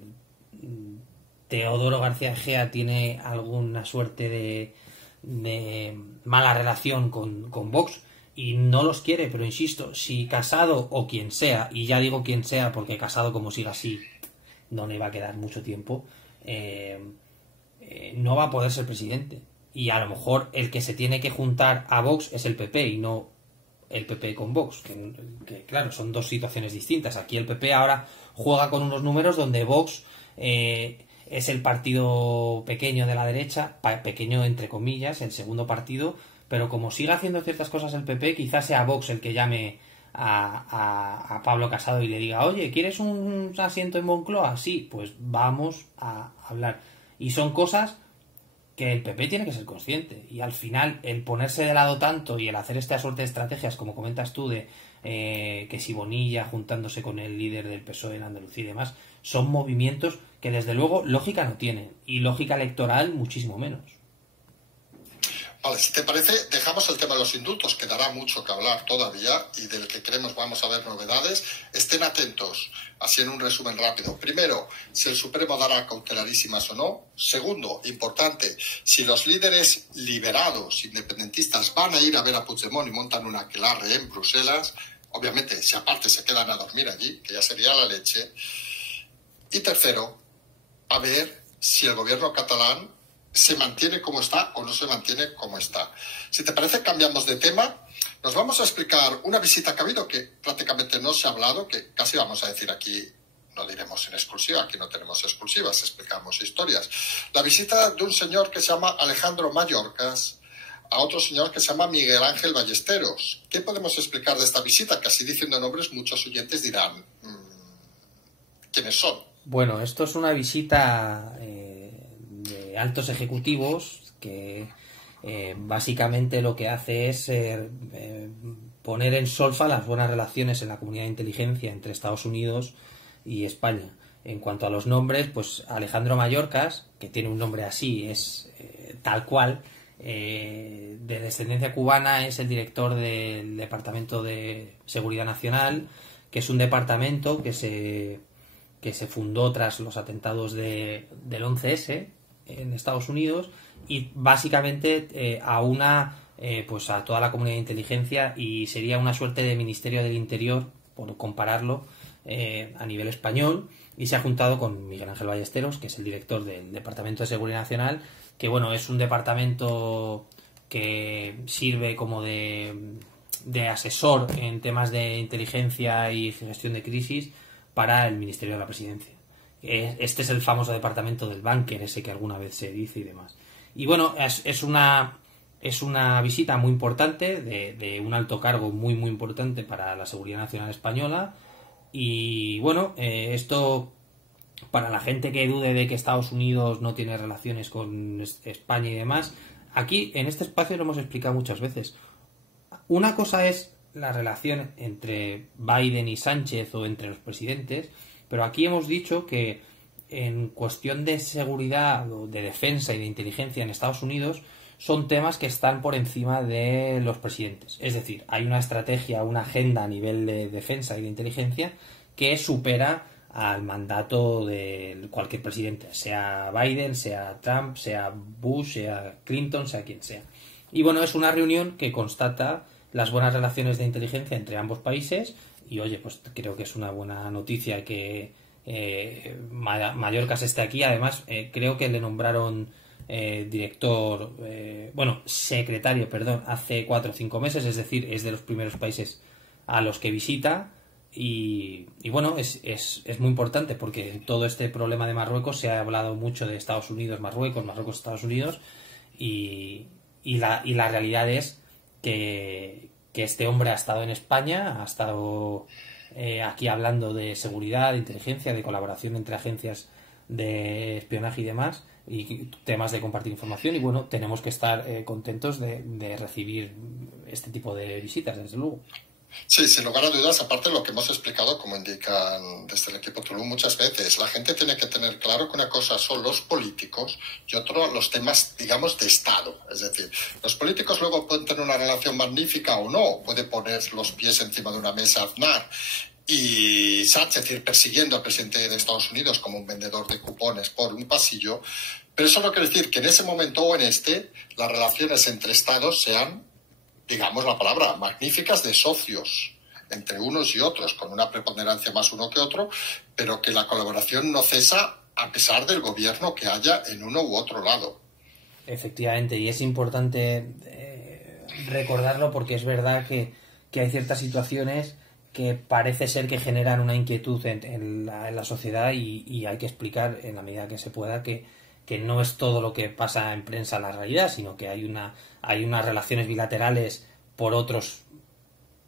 Teodoro García Egea tiene alguna suerte de mala relación con Vox y no los quiere, pero insisto, si Casado o quien sea, y ya digo quien sea porque Casado, como siga así, no le va a quedar mucho tiempo, no va a poder ser presidente, y a lo mejor el que se tiene que juntar a Vox es el PP y no el PP con Vox, que claro, son dos situaciones distintas. Aquí el PP ahora juega con unos números donde Vox es el partido pequeño de la derecha, pequeño entre comillas, el segundo partido, pero como siga haciendo ciertas cosas el PP, quizás sea Vox el que llame a Pablo Casado y le diga, oye, ¿quieres un asiento en Moncloa? Sí, pues vamos a hablar. Y son cosas que el PP tiene que ser consciente, y al final el ponerse de lado tanto y el hacer esta suerte de estrategias, como comentas tú, de que si Bonilla juntándose con el líder del PSOE en Andalucía y demás, son movimientos que desde luego lógica no tienen, y lógica electoral muchísimo menos. Vale, si te parece, dejamos el tema de los indultos, que dará mucho que hablar todavía y del que creemos vamos a ver novedades. Estén atentos, así en un resumen rápido. Primero, si el Supremo dará cautelarísimas o no. Segundo, importante, si los líderes liberados, independentistas, van a ir a ver a Puigdemont y montan un aquelarre en Bruselas. Obviamente, si aparte se quedan a dormir allí, que ya sería la leche. Y tercero, a ver si el gobierno catalán se mantiene como está o no se mantiene como está. Si te parece, cambiamos de tema. Nos vamos a explicar una visita que ha habido que prácticamente no se ha hablado, que casi vamos a decir aquí no diremos en exclusiva, aquí no tenemos exclusivas, explicamos historias. La visita de un señor que se llama Alejandro Mayorkas a otro señor que se llama Miguel Ángel Ballesteros. ¿Qué podemos explicar de esta visita? Que así diciendo nombres muchos oyentes dirán, ¿quiénes son? Bueno, esto es una visita de altos ejecutivos que básicamente lo que hace es poner en solfa las buenas relaciones en la comunidad de inteligencia entre Estados Unidos y España. En cuanto a los nombres, pues Alejandro Mayorkas, que tiene un nombre así, es tal cual, de descendencia cubana, es el director del Departamento de Seguridad Nacional, que es un departamento que se fundó tras los atentados del 11S en Estados Unidos y básicamente aúna pues a toda la comunidad de inteligencia y sería una suerte de Ministerio del Interior, por compararlo, a nivel español, y se ha juntado con Miguel Ángel Ballesteros, que es el director del Departamento de Seguridad Nacional, que bueno, es un departamento que sirve como de asesor en temas de inteligencia y gestión de crisis para el Ministerio de la Presidencia. Este es el famoso departamento del búnker, ese que alguna vez se dice y demás. Y bueno, es una visita muy importante de un alto cargo muy muy importante para la seguridad nacional española. Y bueno, esto para la gente que dude de que Estados Unidos no tiene relaciones con España y demás, aquí en este espacio lo hemos explicado muchas veces. Una cosa es la relación entre Biden y Sánchez o entre los presidentes, pero aquí hemos dicho que en cuestión de seguridad, de defensa y de inteligencia en Estados Unidos son temas que están por encima de los presidentes. Es decir, hay una estrategia, una agenda a nivel de defensa y de inteligencia que supera al mandato de cualquier presidente, sea Biden, sea Trump, sea Bush, sea Clinton, sea quien sea. Y bueno, es una reunión que constata las buenas relaciones de inteligencia entre ambos países y oye, pues creo que es una buena noticia que Mayorkas esté aquí. Además, creo que le nombraron secretario, hace 4 o 5 meses, es decir, es de los primeros países a los que visita y bueno, es muy importante porque en todo este problema de Marruecos se ha hablado mucho de Estados Unidos, Marruecos, Estados Unidos y la realidad es que este hombre ha estado en España, ha estado aquí hablando de seguridad, de inteligencia, de colaboración entre agencias de espionaje y demás, y temas de compartir información, y bueno, tenemos que estar contentos de recibir este tipo de visitas, desde luego. Sí, sin lugar a dudas, aparte de lo que hemos explicado, como indican desde el equipo Tulum muchas veces, la gente tiene que tener claro que una cosa son los políticos y otro los temas, digamos, de Estado. Es decir, los políticos luego pueden tener una relación magnífica o no, puede poner los pies encima de una mesa Aznar y Sánchez ir persiguiendo al presidente de Estados Unidos como un vendedor de cupones por un pasillo, pero eso no quiere decir que en ese momento o en las relaciones entre Estados sean, digamos la palabra, magníficas de socios entre unos y otros, con una preponderancia más uno que otro, pero que la colaboración no cesa a pesar del gobierno que haya en uno u otro lado. Efectivamente, y es importante recordarlo porque es verdad que hay ciertas situaciones que parece ser que generan una inquietud en la sociedad y hay que explicar en la medida que se pueda que no es todo lo que pasa en prensa la realidad, sino que hay unas relaciones bilaterales por otros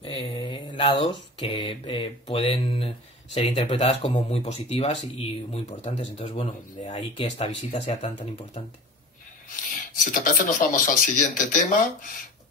lados que pueden ser interpretadas como muy positivas y muy importantes. Entonces, bueno, de ahí que esta visita sea tan importante. Si te parece, nos vamos al siguiente tema.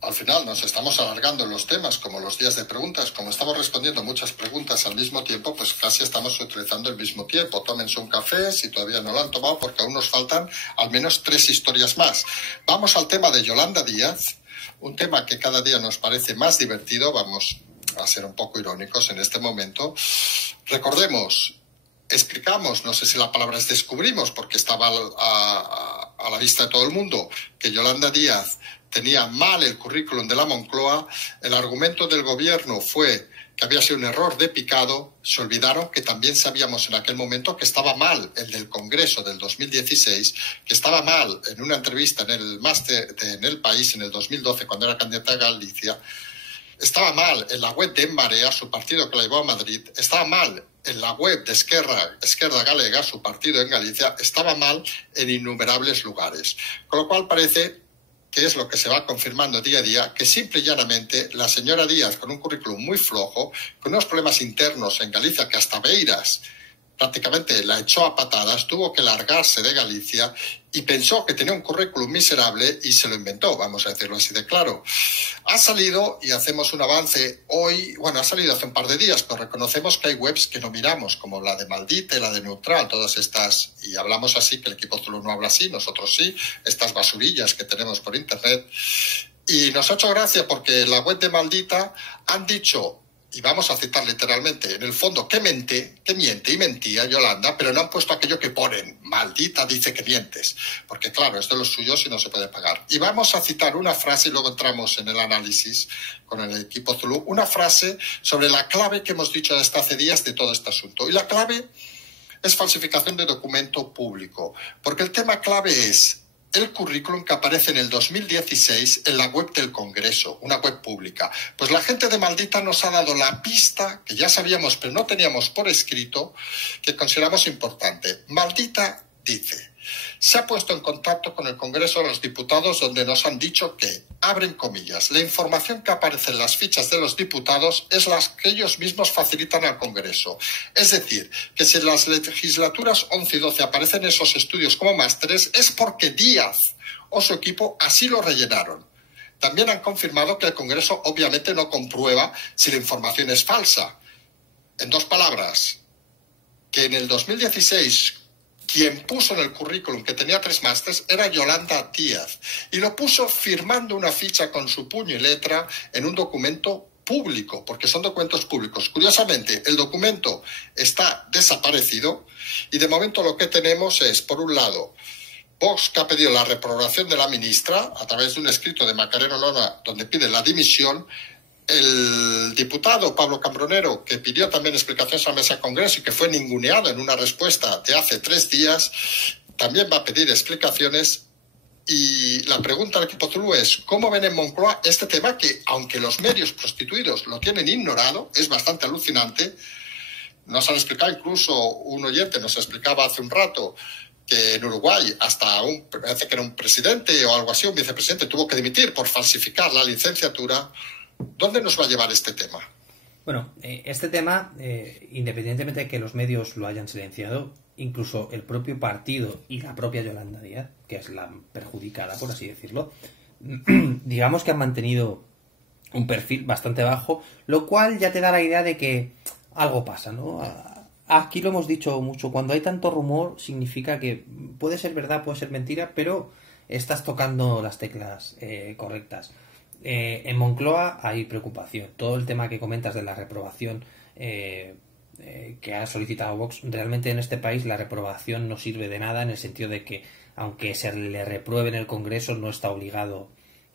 Al final nos estamos alargando en los temas, como los días de preguntas. Como estamos respondiendo muchas preguntas al mismo tiempo, pues casi estamos utilizando el mismo tiempo. Tómense un café si todavía no lo han tomado, porque aún nos faltan al menos 3 historias más. Vamos al tema de Yolanda Díaz, un tema que cada día nos parece más divertido. Vamos a ser un poco irónicos en este momento. Recordemos, explicamos, no sé si la palabra es descubrimos, porque estaba a la vista de todo el mundo, que Yolanda Díaz tenía mal el currículum de la Moncloa. El argumento del gobierno fue que había sido un error de picado. Se olvidaron que también sabíamos en aquel momento que estaba mal el del Congreso del 2016, que estaba mal en una entrevista en el máster en El País en el 2012 cuando era candidata a Galicia, estaba mal en la web de En Marea, su partido que la llevó a Madrid, estaba mal en la web de Esquerda Galega, su partido en Galicia, estaba mal en innumerables lugares. Con lo cual parece que es lo que se va confirmando día a día, que simple y llanamente la señora Díaz, con un currículum muy flojo, con unos problemas internos en Galicia que hasta Beiras prácticamente la echó a patadas, tuvo que largarse de Galicia y pensó que tenía un currículum miserable y se lo inventó, vamos a decirlo así de claro. Ha salido y hacemos un avance hoy, bueno, ha salido hace un par de días, pero reconocemos que hay webs que no miramos, como la de Maldita y la de Neutral, todas estas, y hablamos así, que el equipo Zulu no habla así, nosotros sí, estas basurillas que tenemos por internet. Y nos ha hecho gracia porque en la web de Maldita han dicho, y vamos a citar literalmente, en el fondo, que miente y mentía Yolanda, pero no han puesto aquello que ponen, Maldita dice que mientes, porque claro, es de los suyos y no se puede pagar. Y vamos a citar una frase, y luego entramos en el análisis con el equipo Zulu, una frase sobre la clave que hemos dicho hasta hace días de todo este asunto. Y la clave es falsificación de documento público, porque el tema clave es el currículum que aparece en el 2016 en la web del Congreso, una web pública. Pues la gente de Maldita nos ha dado la pista, que ya sabíamos pero no teníamos por escrito, que consideramos importante. Maldita dice, se ha puesto en contacto con el Congreso de los Diputados donde nos han dicho que, abren comillas, la información que aparece en las fichas de los diputados es la que ellos mismos facilitan al Congreso. Es decir, que si en las legislaturas 11 y 12 aparecen esos estudios como másteres es porque Díaz o su equipo así lo rellenaron. También han confirmado que el Congreso obviamente no comprueba si la información es falsa. En dos palabras, que en el 2016 quien puso en el currículum que tenía 3 másters era Yolanda Díaz y lo puso firmando una ficha con su puño y letra en un documento público, porque son documentos públicos. Curiosamente, el documento está desaparecido y de momento lo que tenemos es, por un lado, Vox, que ha pedido la reprobación de la ministra a través de un escrito de Macarena Olona donde pide la dimisión. El diputado Pablo Cambronero, que pidió también explicaciones a la mesa del Congreso y que fue ninguneado en una respuesta de hace 3 días, también va a pedir explicaciones. Y la pregunta al equipo Zulu es, ¿cómo ven en Moncloa este tema que, aunque los medios prostituidos lo tienen ignorado, es bastante alucinante? Nos han explicado, incluso un oyente nos explicaba hace un rato, que en Uruguay hasta parece que era un presidente o algo así, un vicepresidente, tuvo que dimitir por falsificar la licenciatura. ¿Dónde nos va a llevar este tema? Bueno, este tema, independientemente de que los medios lo hayan silenciado, incluso el propio partido y la propia Yolanda Díaz, que es la perjudicada, por así decirlo, digamos que han mantenido un perfil bastante bajo, lo cual ya te da la idea de que algo pasa, ¿no? Aquí lo hemos dicho mucho, cuando hay tanto rumor significa que puede ser verdad, puede ser mentira, pero estás tocando las teclas correctas. En Moncloa hay preocupación. Todo el tema que comentas de la reprobación que ha solicitado Vox, realmente en este país la reprobación no sirve de nada en el sentido de que aunque se le repruebe en el Congreso no está obligado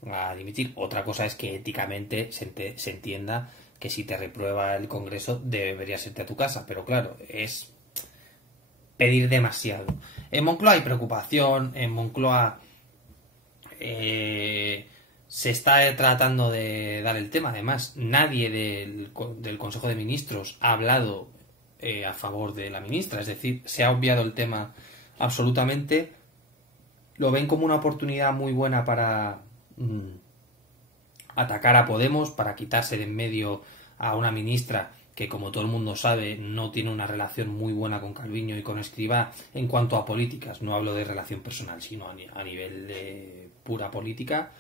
a dimitir. Otra cosa es que éticamente se entienda que si te reprueba el Congreso deberías irte a tu casa, pero claro, es pedir demasiado. En Moncloa hay preocupación, en Moncloa se está tratando de dar el tema. Además, nadie del Consejo de Ministros ha hablado a favor de la ministra. Es decir, se ha obviado el tema absolutamente. Lo ven como una oportunidad muy buena para atacar a Podemos, para quitarse de en medio a una ministra que, como todo el mundo sabe, no tiene una relación muy buena con Calviño y con Escrivá en cuanto a políticas. No hablo de relación personal, sino a nivel de pura política.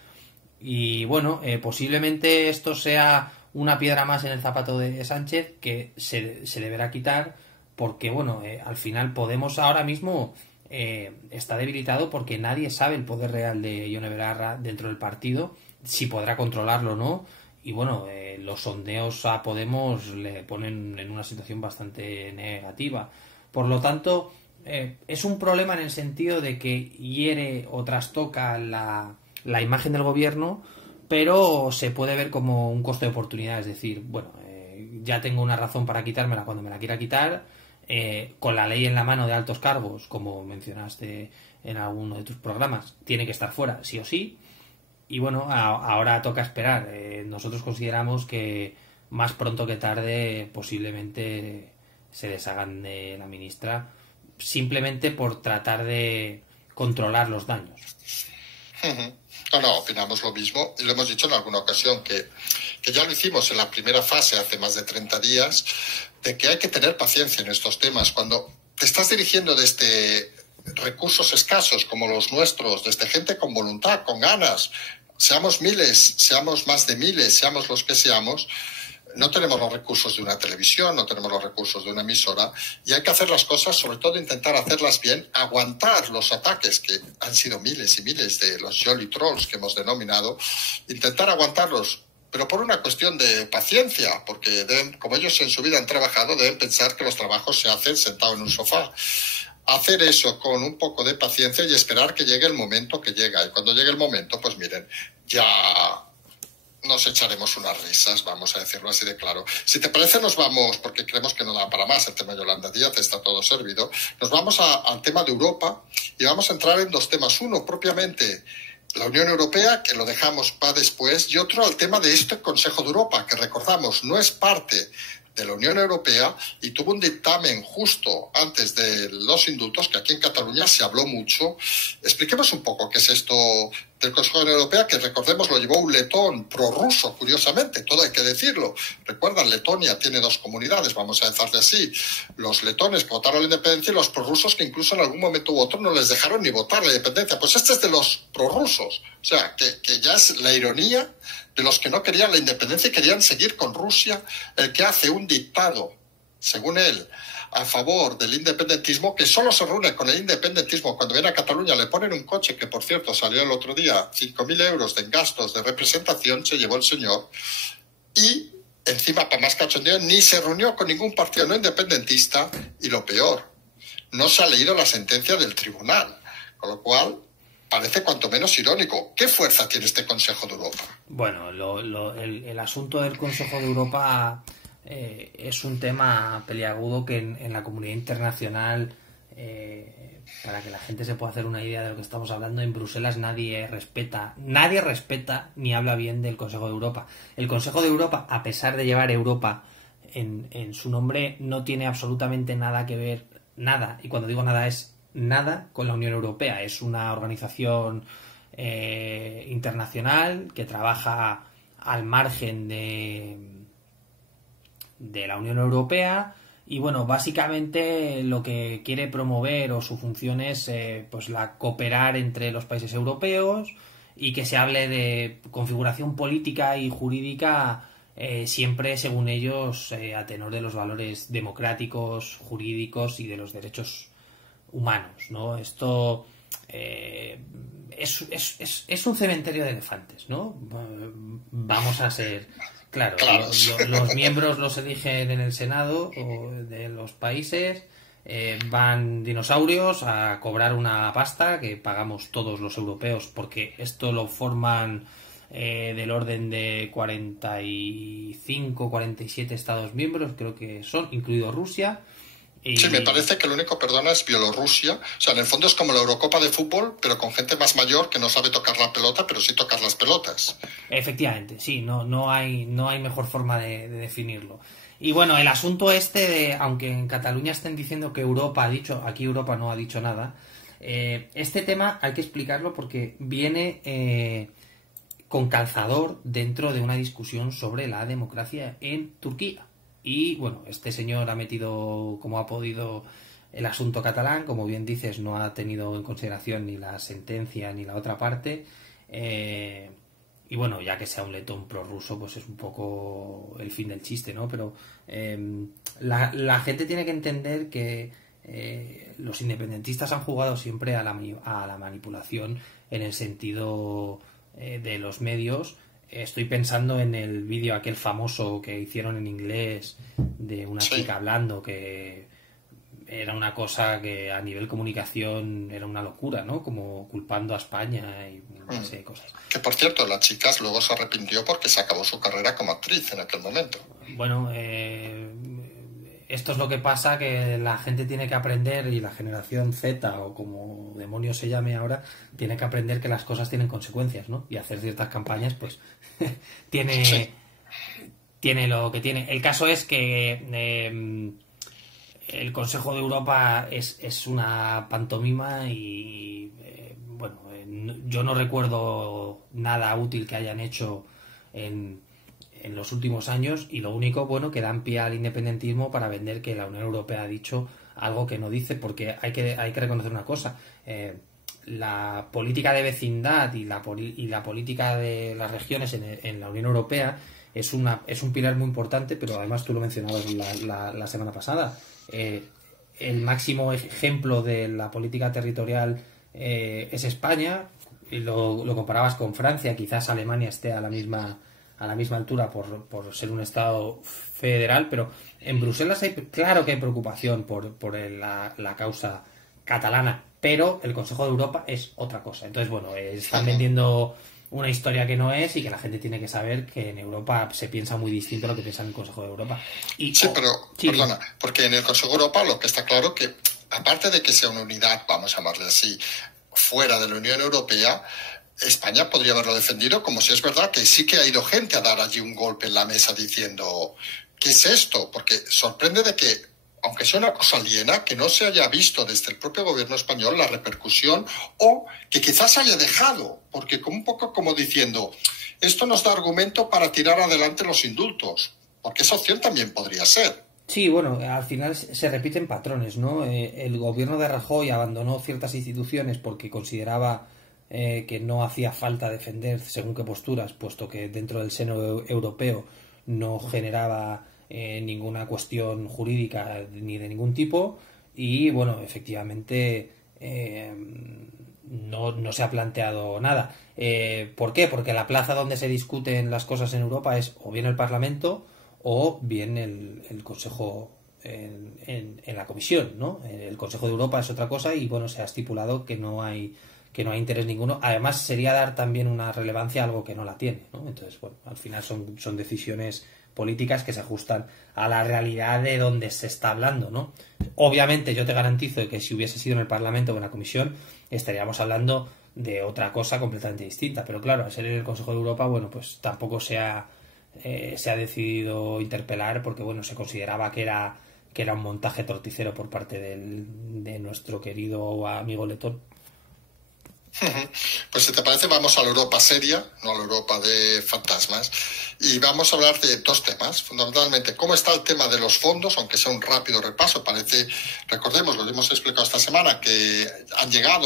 Y bueno, posiblemente esto sea una piedra más en el zapato de Sánchez que se deberá quitar porque, bueno, al final Podemos ahora mismo está debilitado porque nadie sabe el poder real de Ione Belarra dentro del partido, si podrá controlarlo o no. Y bueno, los sondeos a Podemos le ponen en una situación bastante negativa. Por lo tanto, es un problema en el sentido de que hiere o trastoca la imagen del gobierno, pero se puede ver como un coste de oportunidad. Es decir, bueno, ya tengo una razón para quitármela cuando me la quiera quitar, con la ley en la mano de altos cargos, como mencionaste en alguno de tus programas, tiene que estar fuera, sí o sí. Y bueno, ahora toca esperar. Nosotros consideramos que más pronto que tarde posiblemente se deshagan de la ministra simplemente por tratar de controlar los daños. No, opinamos lo mismo y lo hemos dicho en alguna ocasión que ya lo hicimos en la primera fase hace más de 30 días, de que hay que tener paciencia en estos temas. Cuando te estás dirigiendo desde recursos escasos como los nuestros, desde gente con voluntad, con ganas, seamos miles, seamos más de miles, seamos los que seamos, no tenemos los recursos de una televisión, no tenemos los recursos de una emisora y hay que hacer las cosas, sobre todo intentar hacerlas bien, aguantar los ataques que han sido miles y miles de los Jolly Trolls que hemos denominado, intentar aguantarlos, pero por una cuestión de paciencia, porque deben, como ellos en su vida han trabajado, deben pensar que los trabajos se hacen sentado en un sofá. Hacer eso con un poco de paciencia y esperar que llegue el momento que llega. Y cuando llegue el momento, pues miren, ya nos echaremos unas risas, vamos a decirlo así de claro. Si te parece, nos vamos, porque creemos que no da para más el tema de Yolanda Díaz, está todo servido. Nos vamos al tema de Europa y vamos a entrar en dos temas. Uno, propiamente, la Unión Europea, que lo dejamos para después, y otro al tema de este Consejo de Europa, que recordamos, no es parte de la Unión Europea y tuvo un dictamen justo antes de los indultos, que aquí en Cataluña se habló mucho. Expliquemos un poco qué es esto del Consejo de la Unión Europea, que recordemos lo llevó un letón prorruso, curiosamente, todo hay que decirlo. Recuerdan, Letonia tiene dos comunidades, vamos a decirle así, los letones que votaron la independencia y los prorrusos que incluso en algún momento u otro no les dejaron ni votar la independencia. Pues este es de los prorrusos, o sea, que ya es la ironía de los que no querían la independencia y querían seguir con Rusia, el que hace un dictado, según él, a favor del independentismo, que solo se reúne con el independentismo cuando viene a Cataluña, le ponen un coche que, por cierto, salió el otro día, 5.000 euros de gastos de representación, se llevó el señor, y encima, para más cachondeo, ni se reunió con ningún partido no independentista, y lo peor, no se ha leído la sentencia del tribunal, con lo cual parece cuanto menos irónico. ¿Qué fuerza tiene este Consejo de Europa? Bueno, el asunto del Consejo de Europa es un tema peliagudo que en la comunidad internacional, para que la gente se pueda hacer una idea de lo que estamos hablando, en Bruselas nadie respeta ni habla bien del Consejo de Europa. El Consejo de Europa, a pesar de llevar Europa en su nombre, no tiene absolutamente nada que ver, nada, y cuando digo nada es nada con la Unión Europea. Es una organización internacional que trabaja al margen de la Unión Europea y bueno, básicamente lo que quiere promover o su función es pues la cooperar entre los países europeos y que se hable de configuración política y jurídica siempre según ellos a tenor de los valores democráticos, jurídicos y de los derechos humanos, ¿no? Esto es un cementerio de elefantes, ¿no? Vamos a ser claro. Los miembros los eligen en el Senado de los países, van dinosaurios a cobrar una pasta que pagamos todos los europeos, porque esto lo forman del orden de 45, 47 Estados miembros, creo que son, incluido Rusia. Sí, me parece que lo único, perdona, es Bielorrusia. O sea, en el fondo es como la Eurocopa de fútbol, pero con gente más mayor que no sabe tocar la pelota, pero sí tocar las pelotas. Efectivamente, sí, no hay mejor forma de definirlo. Y bueno, el asunto de, aunque en Cataluña estén diciendo que Europa ha dicho, aquí Europa no ha dicho nada, este tema hay que explicarlo porque viene con calzador dentro de una discusión sobre la democracia en Turquía. Y bueno, este señor ha metido como ha podido el asunto catalán, como bien dices, no ha tenido en consideración ni la sentencia ni la otra parte. Y bueno, ya que sea un letón prorruso, pues es un poco el fin del chiste, ¿no? Pero la gente tiene que entender que los independentistas han jugado siempre a la manipulación en el sentido de los medios. Estoy pensando en el vídeo aquel famoso que hicieron en inglés de una chica hablando, que era una cosa que a nivel comunicación era una locura, ¿no? Como culpando a España y no sé, cosas. Que por cierto, la chica luego se arrepintió porque se acabó su carrera como actriz en aquel momento. Bueno, esto es lo que pasa, que la gente tiene que aprender, y la generación Z, o como demonios se llame ahora, tiene que aprender que las cosas tienen consecuencias, ¿no? Y hacer ciertas campañas, pues, tiene lo que tiene. El caso es que el Consejo de Europa es una pantomima y yo no recuerdo nada útil que hayan hecho en los últimos años, y lo único que dan pie al independentismo para vender que la Unión Europea ha dicho algo que no dice, porque hay que reconocer una cosa. La política de vecindad y la política de las regiones en la Unión Europea es un pilar muy importante, pero además tú lo mencionabas la semana pasada. El máximo ejemplo de la política territorial es España, y lo comparabas con Francia. Quizás Alemania esté a la misma altura por ser un estado federal, pero en Bruselas claro que hay preocupación por la causa catalana, pero el Consejo de Europa es otra cosa. Entonces, están vendiendo una historia que no es, y que la gente tiene que saber que en Europa se piensa muy distinto a lo que piensa en el Consejo de Europa. Perdona, porque en el Consejo de Europa lo que está claro que, aparte de que sea una unidad, vamos a llamarle así, fuera de la Unión Europea, España podría haberlo defendido, como si es verdad que sí que ha ido gente a dar allí un golpe en la mesa diciendo ¿qué es esto? Porque sorprende de que, aunque sea una cosa aliena, que no se haya visto desde el propio gobierno español la repercusión, o que quizás se haya dejado, porque un poco como diciendo, esto nos da argumento para tirar adelante los indultos, porque esa opción también podría ser. Sí, al final se repiten patrones, ¿no? El gobierno de Rajoy abandonó ciertas instituciones porque consideraba que no hacía falta defender según qué posturas, puesto que dentro del seno europeo no generaba ninguna cuestión jurídica ni de ningún tipo, y efectivamente no se ha planteado nada. ¿Por qué? Porque la plaza donde se discuten las cosas en Europa es o bien el Parlamento o bien el Consejo en la Comisión, ¿no? El Consejo de Europa es otra cosa, y se ha estipulado que no hay interés ninguno. Además, sería dar también una relevancia a algo que no la tiene, ¿no? Entonces, al final son decisiones políticas que se ajustan a la realidad de donde se está hablando, ¿no? Obviamente, yo te garantizo que si hubiese sido en el Parlamento o en la Comisión, estaríamos hablando de otra cosa completamente distinta. Pero claro, al ser en el Consejo de Europa, pues tampoco se ha decidido interpelar, porque se consideraba que era un montaje torticero por parte de nuestro querido amigo letón. Pues si te parece, vamos a la Europa seria, no a la Europa de fantasmas, y vamos a hablar de dos temas, fundamentalmente cómo está el tema de los fondos, aunque sea un rápido repaso. Recordemos, lo hemos explicado esta semana, que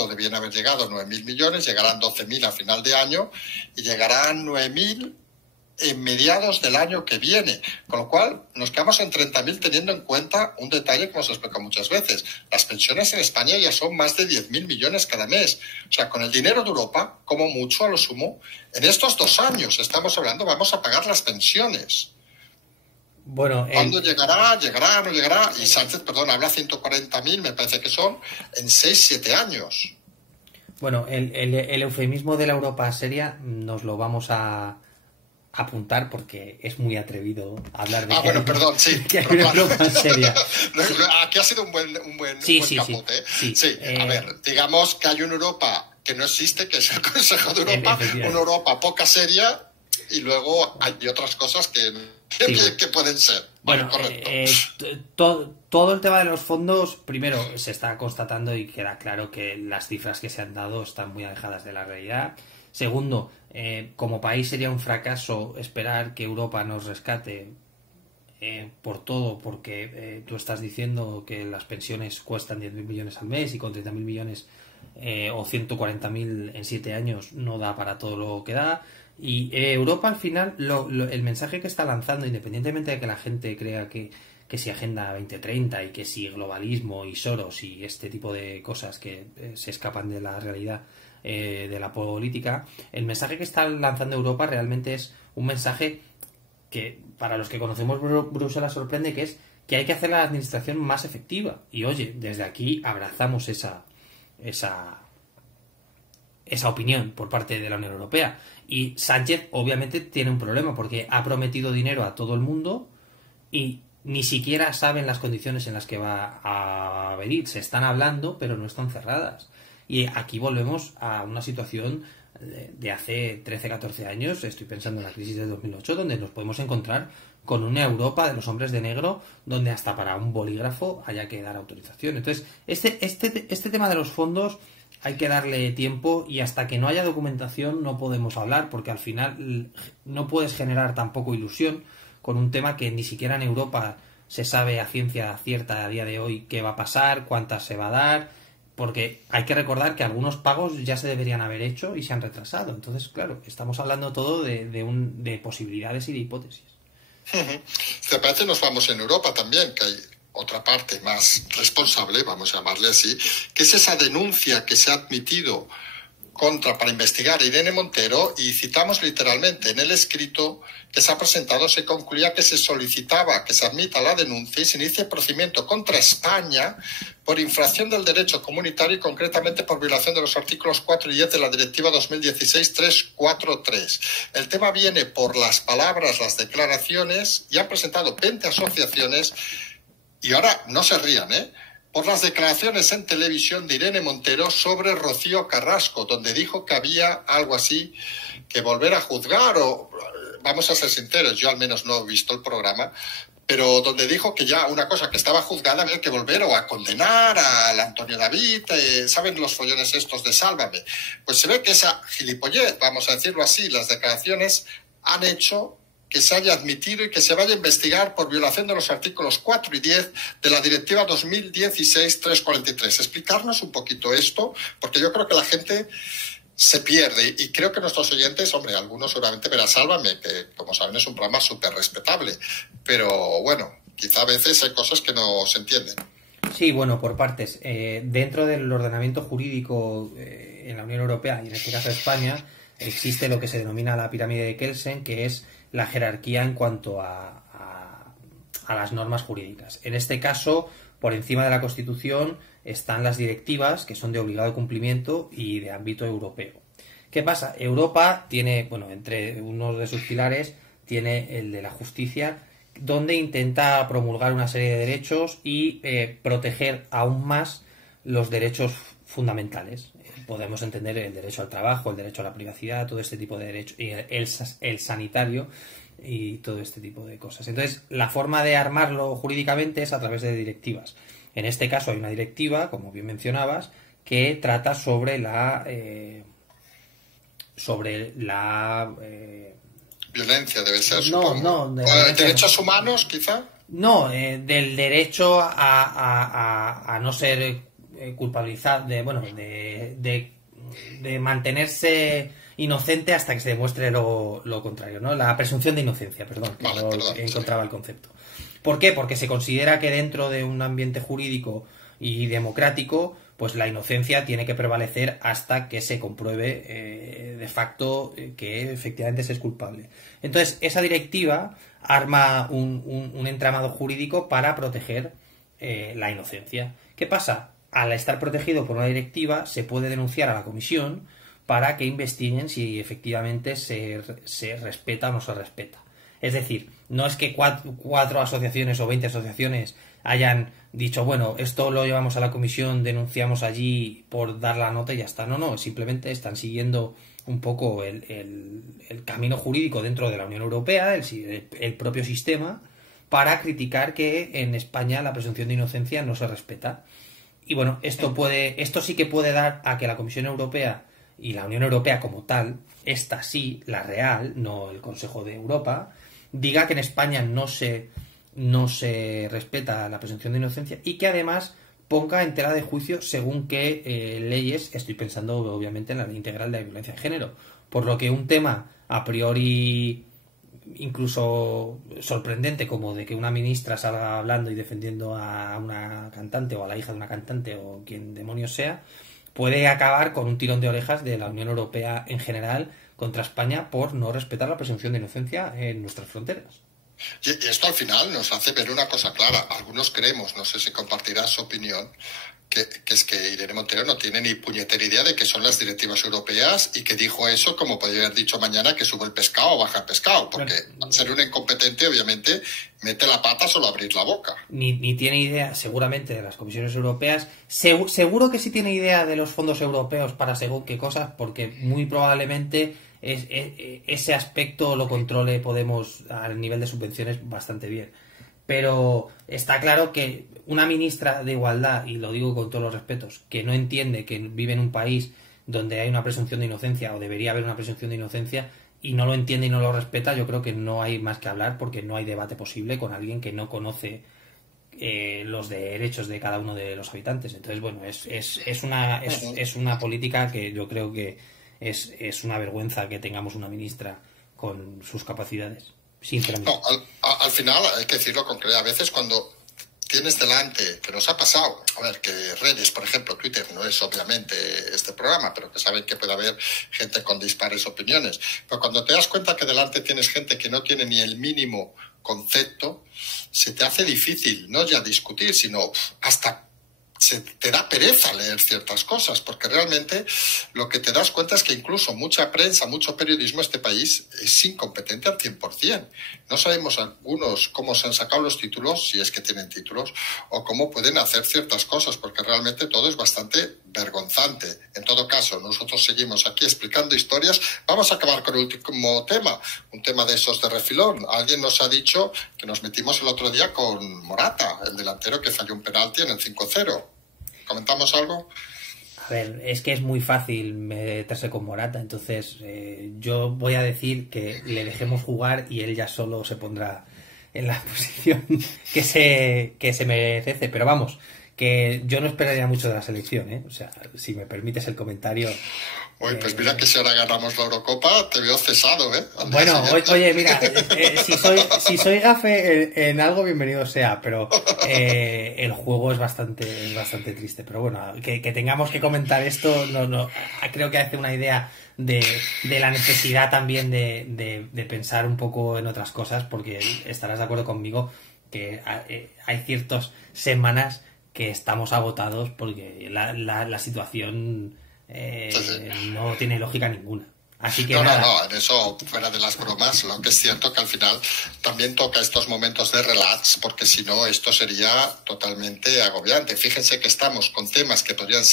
debían haber llegado 9.000 millones, llegarán 12.000 a final de año, y llegarán 9.000 en mediados del año que viene, con lo cual nos quedamos en 30.000, teniendo en cuenta un detalle que hemos explicado muchas veces: las pensiones en España ya son más de 10.000 millones cada mes. O sea, con el dinero de Europa, como mucho, a lo sumo, en estos 2 años estamos hablando, vamos a pagar las pensiones. ¿Cuándo llegará? ¿Llegará? ¿No llegará? Y Sánchez, habla 140.000, me parece que son, en 6-7 años. El eufemismo de la Europa seria nos lo vamos a apuntar, porque es muy atrevido hablar de que hay una Europa seria. Aquí ha sido un buen capote. Sí. A ver, digamos que hay una Europa que no existe, que es el Consejo de Europa, una Europa poca seria, y luego hay otras cosas que pueden ser. Todo el tema de los fondos, primero, se está constatando y queda claro que las cifras que se han dado están muy alejadas de la realidad. Segundo, como país sería un fracaso esperar que Europa nos rescate por todo, porque tú estás diciendo que las pensiones cuestan 10.000 millones al mes, y con 30.000 millones o 140.000 en 7 años no da para todo lo que da. Y Europa, al final, el mensaje que está lanzando, independientemente de que la gente crea que si Agenda 2030 y que si globalismo y Soros y este tipo de cosas que se escapan de la realidad de la política, el mensaje que está lanzando Europa realmente es un mensaje que, para los que conocemos Bruselas, sorprende, que es que hay que hacer la administración más efectiva. Y oye, desde aquí abrazamos esa opinión por parte de la Unión Europea. Y Sánchez obviamente tiene un problema, porque ha prometido dinero a todo el mundo y ni siquiera saben las condiciones en las que va a venir. Se están hablando, pero no están cerradas. Y aquí volvemos a una situación de hace 13-14 años. Estoy pensando en la crisis de 2008, donde nos podemos encontrar con una Europa de los hombres de negro, donde hasta para un bolígrafo haya que dar autorización. Entonces, este tema de los fondos hay que darle tiempo, y hasta que no haya documentación no podemos hablar, porque al final no puedes generar tampoco ilusión con un tema que ni siquiera en Europa se sabe a ciencia cierta a día de hoy qué va a pasar, cuántas se va a dar, porque hay que recordar que algunos pagos ya se deberían haber hecho y se han retrasado. Entonces, claro, estamos hablando todo de posibilidades y de hipótesis. ¿Te parece? Nos vamos en Europa también, que hay otra parte más responsable, vamos a llamarle así, que es esa denuncia que se ha admitido para investigar a Irene Montero, y citamos literalmente en el escrito que se ha presentado, se concluía que se solicitaba que se admita la denuncia y se inicie procedimiento contra España por infracción del derecho comunitario y concretamente por violación de los artículos 4 y 10 de la Directiva 2016/343. El tema viene por las palabras, las declaraciones, y han presentado 20 asociaciones, y ahora no se rían, por las declaraciones en televisión de Irene Montero sobre Rocío Carrasco, donde dijo que había algo así que volver a juzgar, o vamos a ser sinceros, yo al menos no he visto el programa, pero donde dijo que ya una cosa que estaba juzgada había que volver o a condenar al Antonio David, ¿saben los follones estos de Sálvame? Pues se ve que esa gilipollez, vamos a decirlo así, las declaraciones han hecho que se haya admitido y que se vaya a investigar por violación de los artículos 4 y 10 de la Directiva 2016/343. Explicarnos un poquito esto, porque yo creo que la gente se pierde, y creo que nuestros oyentes, hombre, algunos seguramente verán Sálvame, que como saben es un programa súper respetable, pero bueno, quizá a veces hay cosas que no se entienden. Sí, bueno, por partes. Dentro del ordenamiento jurídico en la Unión Europea, y en este caso España, existe lo que se denomina la pirámide de Kelsen, que es la jerarquía en cuanto a las normas jurídicas. En este caso, por encima de la Constitución están las directivas, que son de obligado cumplimiento y de ámbito europeo. ¿Qué pasa? Europa tiene, bueno, entre uno de sus pilares, tiene el de la justicia, donde intenta promulgar una serie de derechos y proteger aún más los derechos fundamentales. Podemos entender el derecho al trabajo, el derecho a la privacidad, todo este tipo de derechos, y el sanitario y todo este tipo de cosas. Entonces, la forma de armarlo jurídicamente es a través de directivas. En este caso hay una directiva, como bien mencionabas, que trata sobre la violencia debe ser, supongo. ¿Derechos humanos, quizá? No, del derecho a no ser culpabilizado, de mantenerse inocente hasta que se demuestre lo contrario, ¿no? La presunción de inocencia, perdón, encontraba el concepto. ¿Por qué? Porque se considera que dentro de un ambiente jurídico y democrático, pues la inocencia tiene que prevalecer hasta que se compruebe de facto que efectivamente se es culpable. Entonces, esa directiva arma un entramado jurídico para proteger la inocencia. ¿Qué pasa? Al estar protegido por una directiva, se puede denunciar a la Comisión para que investiguen si efectivamente se respeta o no se respeta. Es decir, no es que cuatro asociaciones o 20 asociaciones hayan dicho, bueno, esto lo llevamos a la comisión, denunciamos allí por dar la nota y ya está. No, simplemente están siguiendo un poco el camino jurídico dentro de la Unión Europea, el propio sistema, para criticar que en España la presunción de inocencia no se respeta. Y bueno, esto sí que puede dar a que la Comisión Europea y la Unión Europea como tal, esta sí, la real, no el Consejo de Europa, diga que en España no se respeta la presunción de inocencia y que además ponga en tela de juicio según qué leyes, estoy pensando obviamente en la Ley Integral de Violencia de Género, por lo que un tema a priori incluso sorprendente como de que una ministra salga hablando y defendiendo a una cantante o a la hija de una cantante o quien demonios sea, puede acabar con un tirón de orejas de la Unión Europea en general contra España por no respetar la presunción de inocencia en nuestras fronteras. Y esto al final nos hace ver una cosa clara. Algunos creemos, no sé si compartirás su opinión, que es que Irene Montero no tiene ni puñetera idea de qué son las directivas europeas y que dijo eso como podría haber dicho mañana que sube el pescado o baja el pescado, porque al ser un incompetente obviamente mete la pata solo abrir la boca. Ni tiene idea seguramente de las comisiones europeas, seguro que sí tiene idea de los fondos europeos para según qué cosas, porque muy probablemente ese aspecto lo controle Podemos al nivel de subvenciones bastante bien. Pero está claro que una ministra de Igualdad, y lo digo con todos los respetos, que no entiende que vive en un país donde hay una presunción de inocencia, o debería haber una presunción de inocencia, y no lo entiende y no lo respeta, yo creo que no hay más que hablar, porque no hay debate posible con alguien que no conoce los derechos de cada uno de los habitantes. Entonces, bueno, es una política que yo creo que es una vergüenza que tengamos una ministra con sus capacidades. No, al final hay que decirlo con claridad. A veces cuando tienes delante, que nos ha pasado, a ver, que redes, por ejemplo, Twitter no es obviamente este programa, pero que saben que puede haber gente con dispares opiniones. Pero cuando te das cuenta que delante tienes gente que no tiene ni el mínimo concepto, se te hace difícil no ya discutir, sino hasta se te da pereza leer ciertas cosas, porque realmente lo que te das cuenta es que incluso mucha prensa, mucho periodismo, este país es incompetente al 100%. No sabemos algunos cómo se han sacado los títulos, si es que tienen títulos, o cómo pueden hacer ciertas cosas, porque realmente todo es bastante vergonzante. En todo caso, nosotros seguimos aquí explicando historias. Vamos a acabar con el último tema, un tema de esos de refilón. Alguien nos ha dicho que nos metimos el otro día con Morata, el delantero que falló un penalti en el 5-0. ¿Comentamos algo? A ver, es que es muy fácil meterse con Morata, entonces yo voy a decir que le dejemos jugar y él ya solo se pondrá en la posición que se merece, pero vamos, que yo no esperaría mucho de la selección, ¿eh? O sea, si me permites el comentario... Uy, pues mira que si ahora ganamos la Eurocopa te veo cesado, ¿eh? Bueno, oye, mira, si soy gafe en algo, bienvenido sea, pero el juego es bastante triste. Pero bueno, que tengamos que comentar esto, no creo que hace una idea de la necesidad también de pensar un poco en otras cosas, porque estarás de acuerdo conmigo que hay ciertas semanas que estamos agotados porque la situación... no tiene lógica ninguna. Así que no, nada. en eso, fuera de las bromas, lo que es cierto que al final también toca estos momentos de relax, porque si no, esto sería totalmente agobiante. Fíjense que estamos con temas que deberían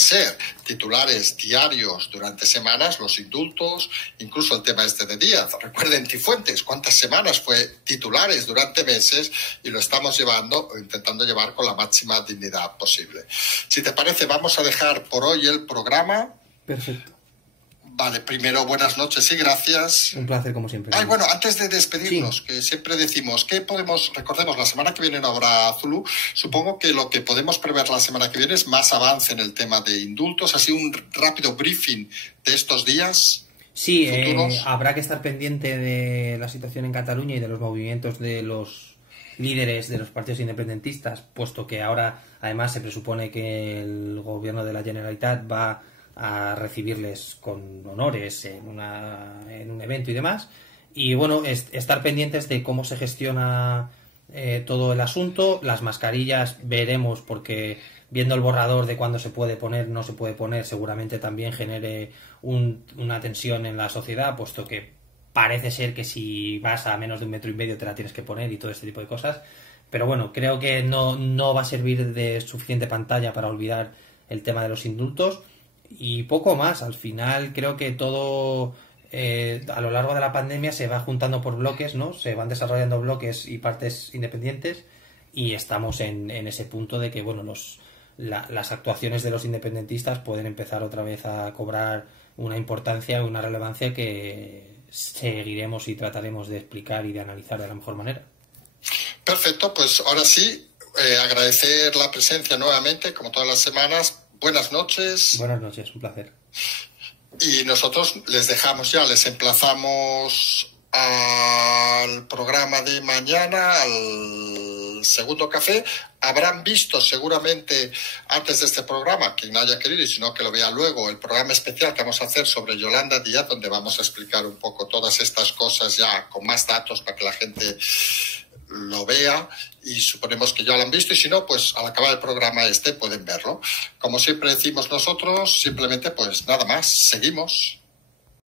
ser titulares diarios durante semanas, los indultos, incluso el tema este de Díaz. Recuerden, Cifuentes, cuántas semanas fue titulares durante meses y lo estamos llevando o intentando llevar con la máxima dignidad posible. Si te parece, vamos a dejar por hoy el programa. Perfecto. Vale, primero buenas noches y gracias. Un placer como siempre. Ay, bueno, antes de despedirnos, sí, que siempre decimos que recordemos, la semana que viene habrá Zulu, supongo que lo que podemos prever la semana que viene es más avance en el tema de indultos, así un rápido briefing de estos días. Sí, habrá que estar pendiente de la situación en Cataluña y de los movimientos de los líderes de los partidos independentistas, puesto que ahora además se presupone que el gobierno de la Generalitat va a recibirles con honores en un evento y demás, y bueno, estar pendientes de cómo se gestiona todo el asunto. Las mascarillas veremos, porque viendo el borrador de cuándo se puede poner, no se puede poner, seguramente también genere una tensión en la sociedad, puesto que parece ser que si vas a menos de 1,5 metros te la tienes que poner y todo este tipo de cosas. Pero bueno, creo que no va a servir de suficiente pantalla para olvidar el tema de los indultos. Y poco más. Al final creo que todo a lo largo de la pandemia se va juntando por bloques, ¿no? Se van desarrollando bloques y partes independientes, y estamos en ese punto de que bueno, las actuaciones de los independentistas pueden empezar otra vez a cobrar una importancia, una relevancia que seguiremos y trataremos de explicar y de analizar de la mejor manera. Perfecto, pues ahora sí, agradecer la presencia nuevamente, como todas las semanas. Buenas noches. Buenas noches, un placer. Y nosotros les dejamos ya, les emplazamos al programa de mañana, al el segundo café. Habrán visto seguramente antes de este programa, quien no haya querido y sino que lo vea luego, el programa especial que vamos a hacer sobre Yolanda Díaz, donde vamos a explicar un poco todas estas cosas ya con más datos para que la gente lo vea, y suponemos que ya lo han visto, y si no, pues al acabar el programa pueden verlo. Como siempre decimos nosotros, simplemente pues nada más, seguimos.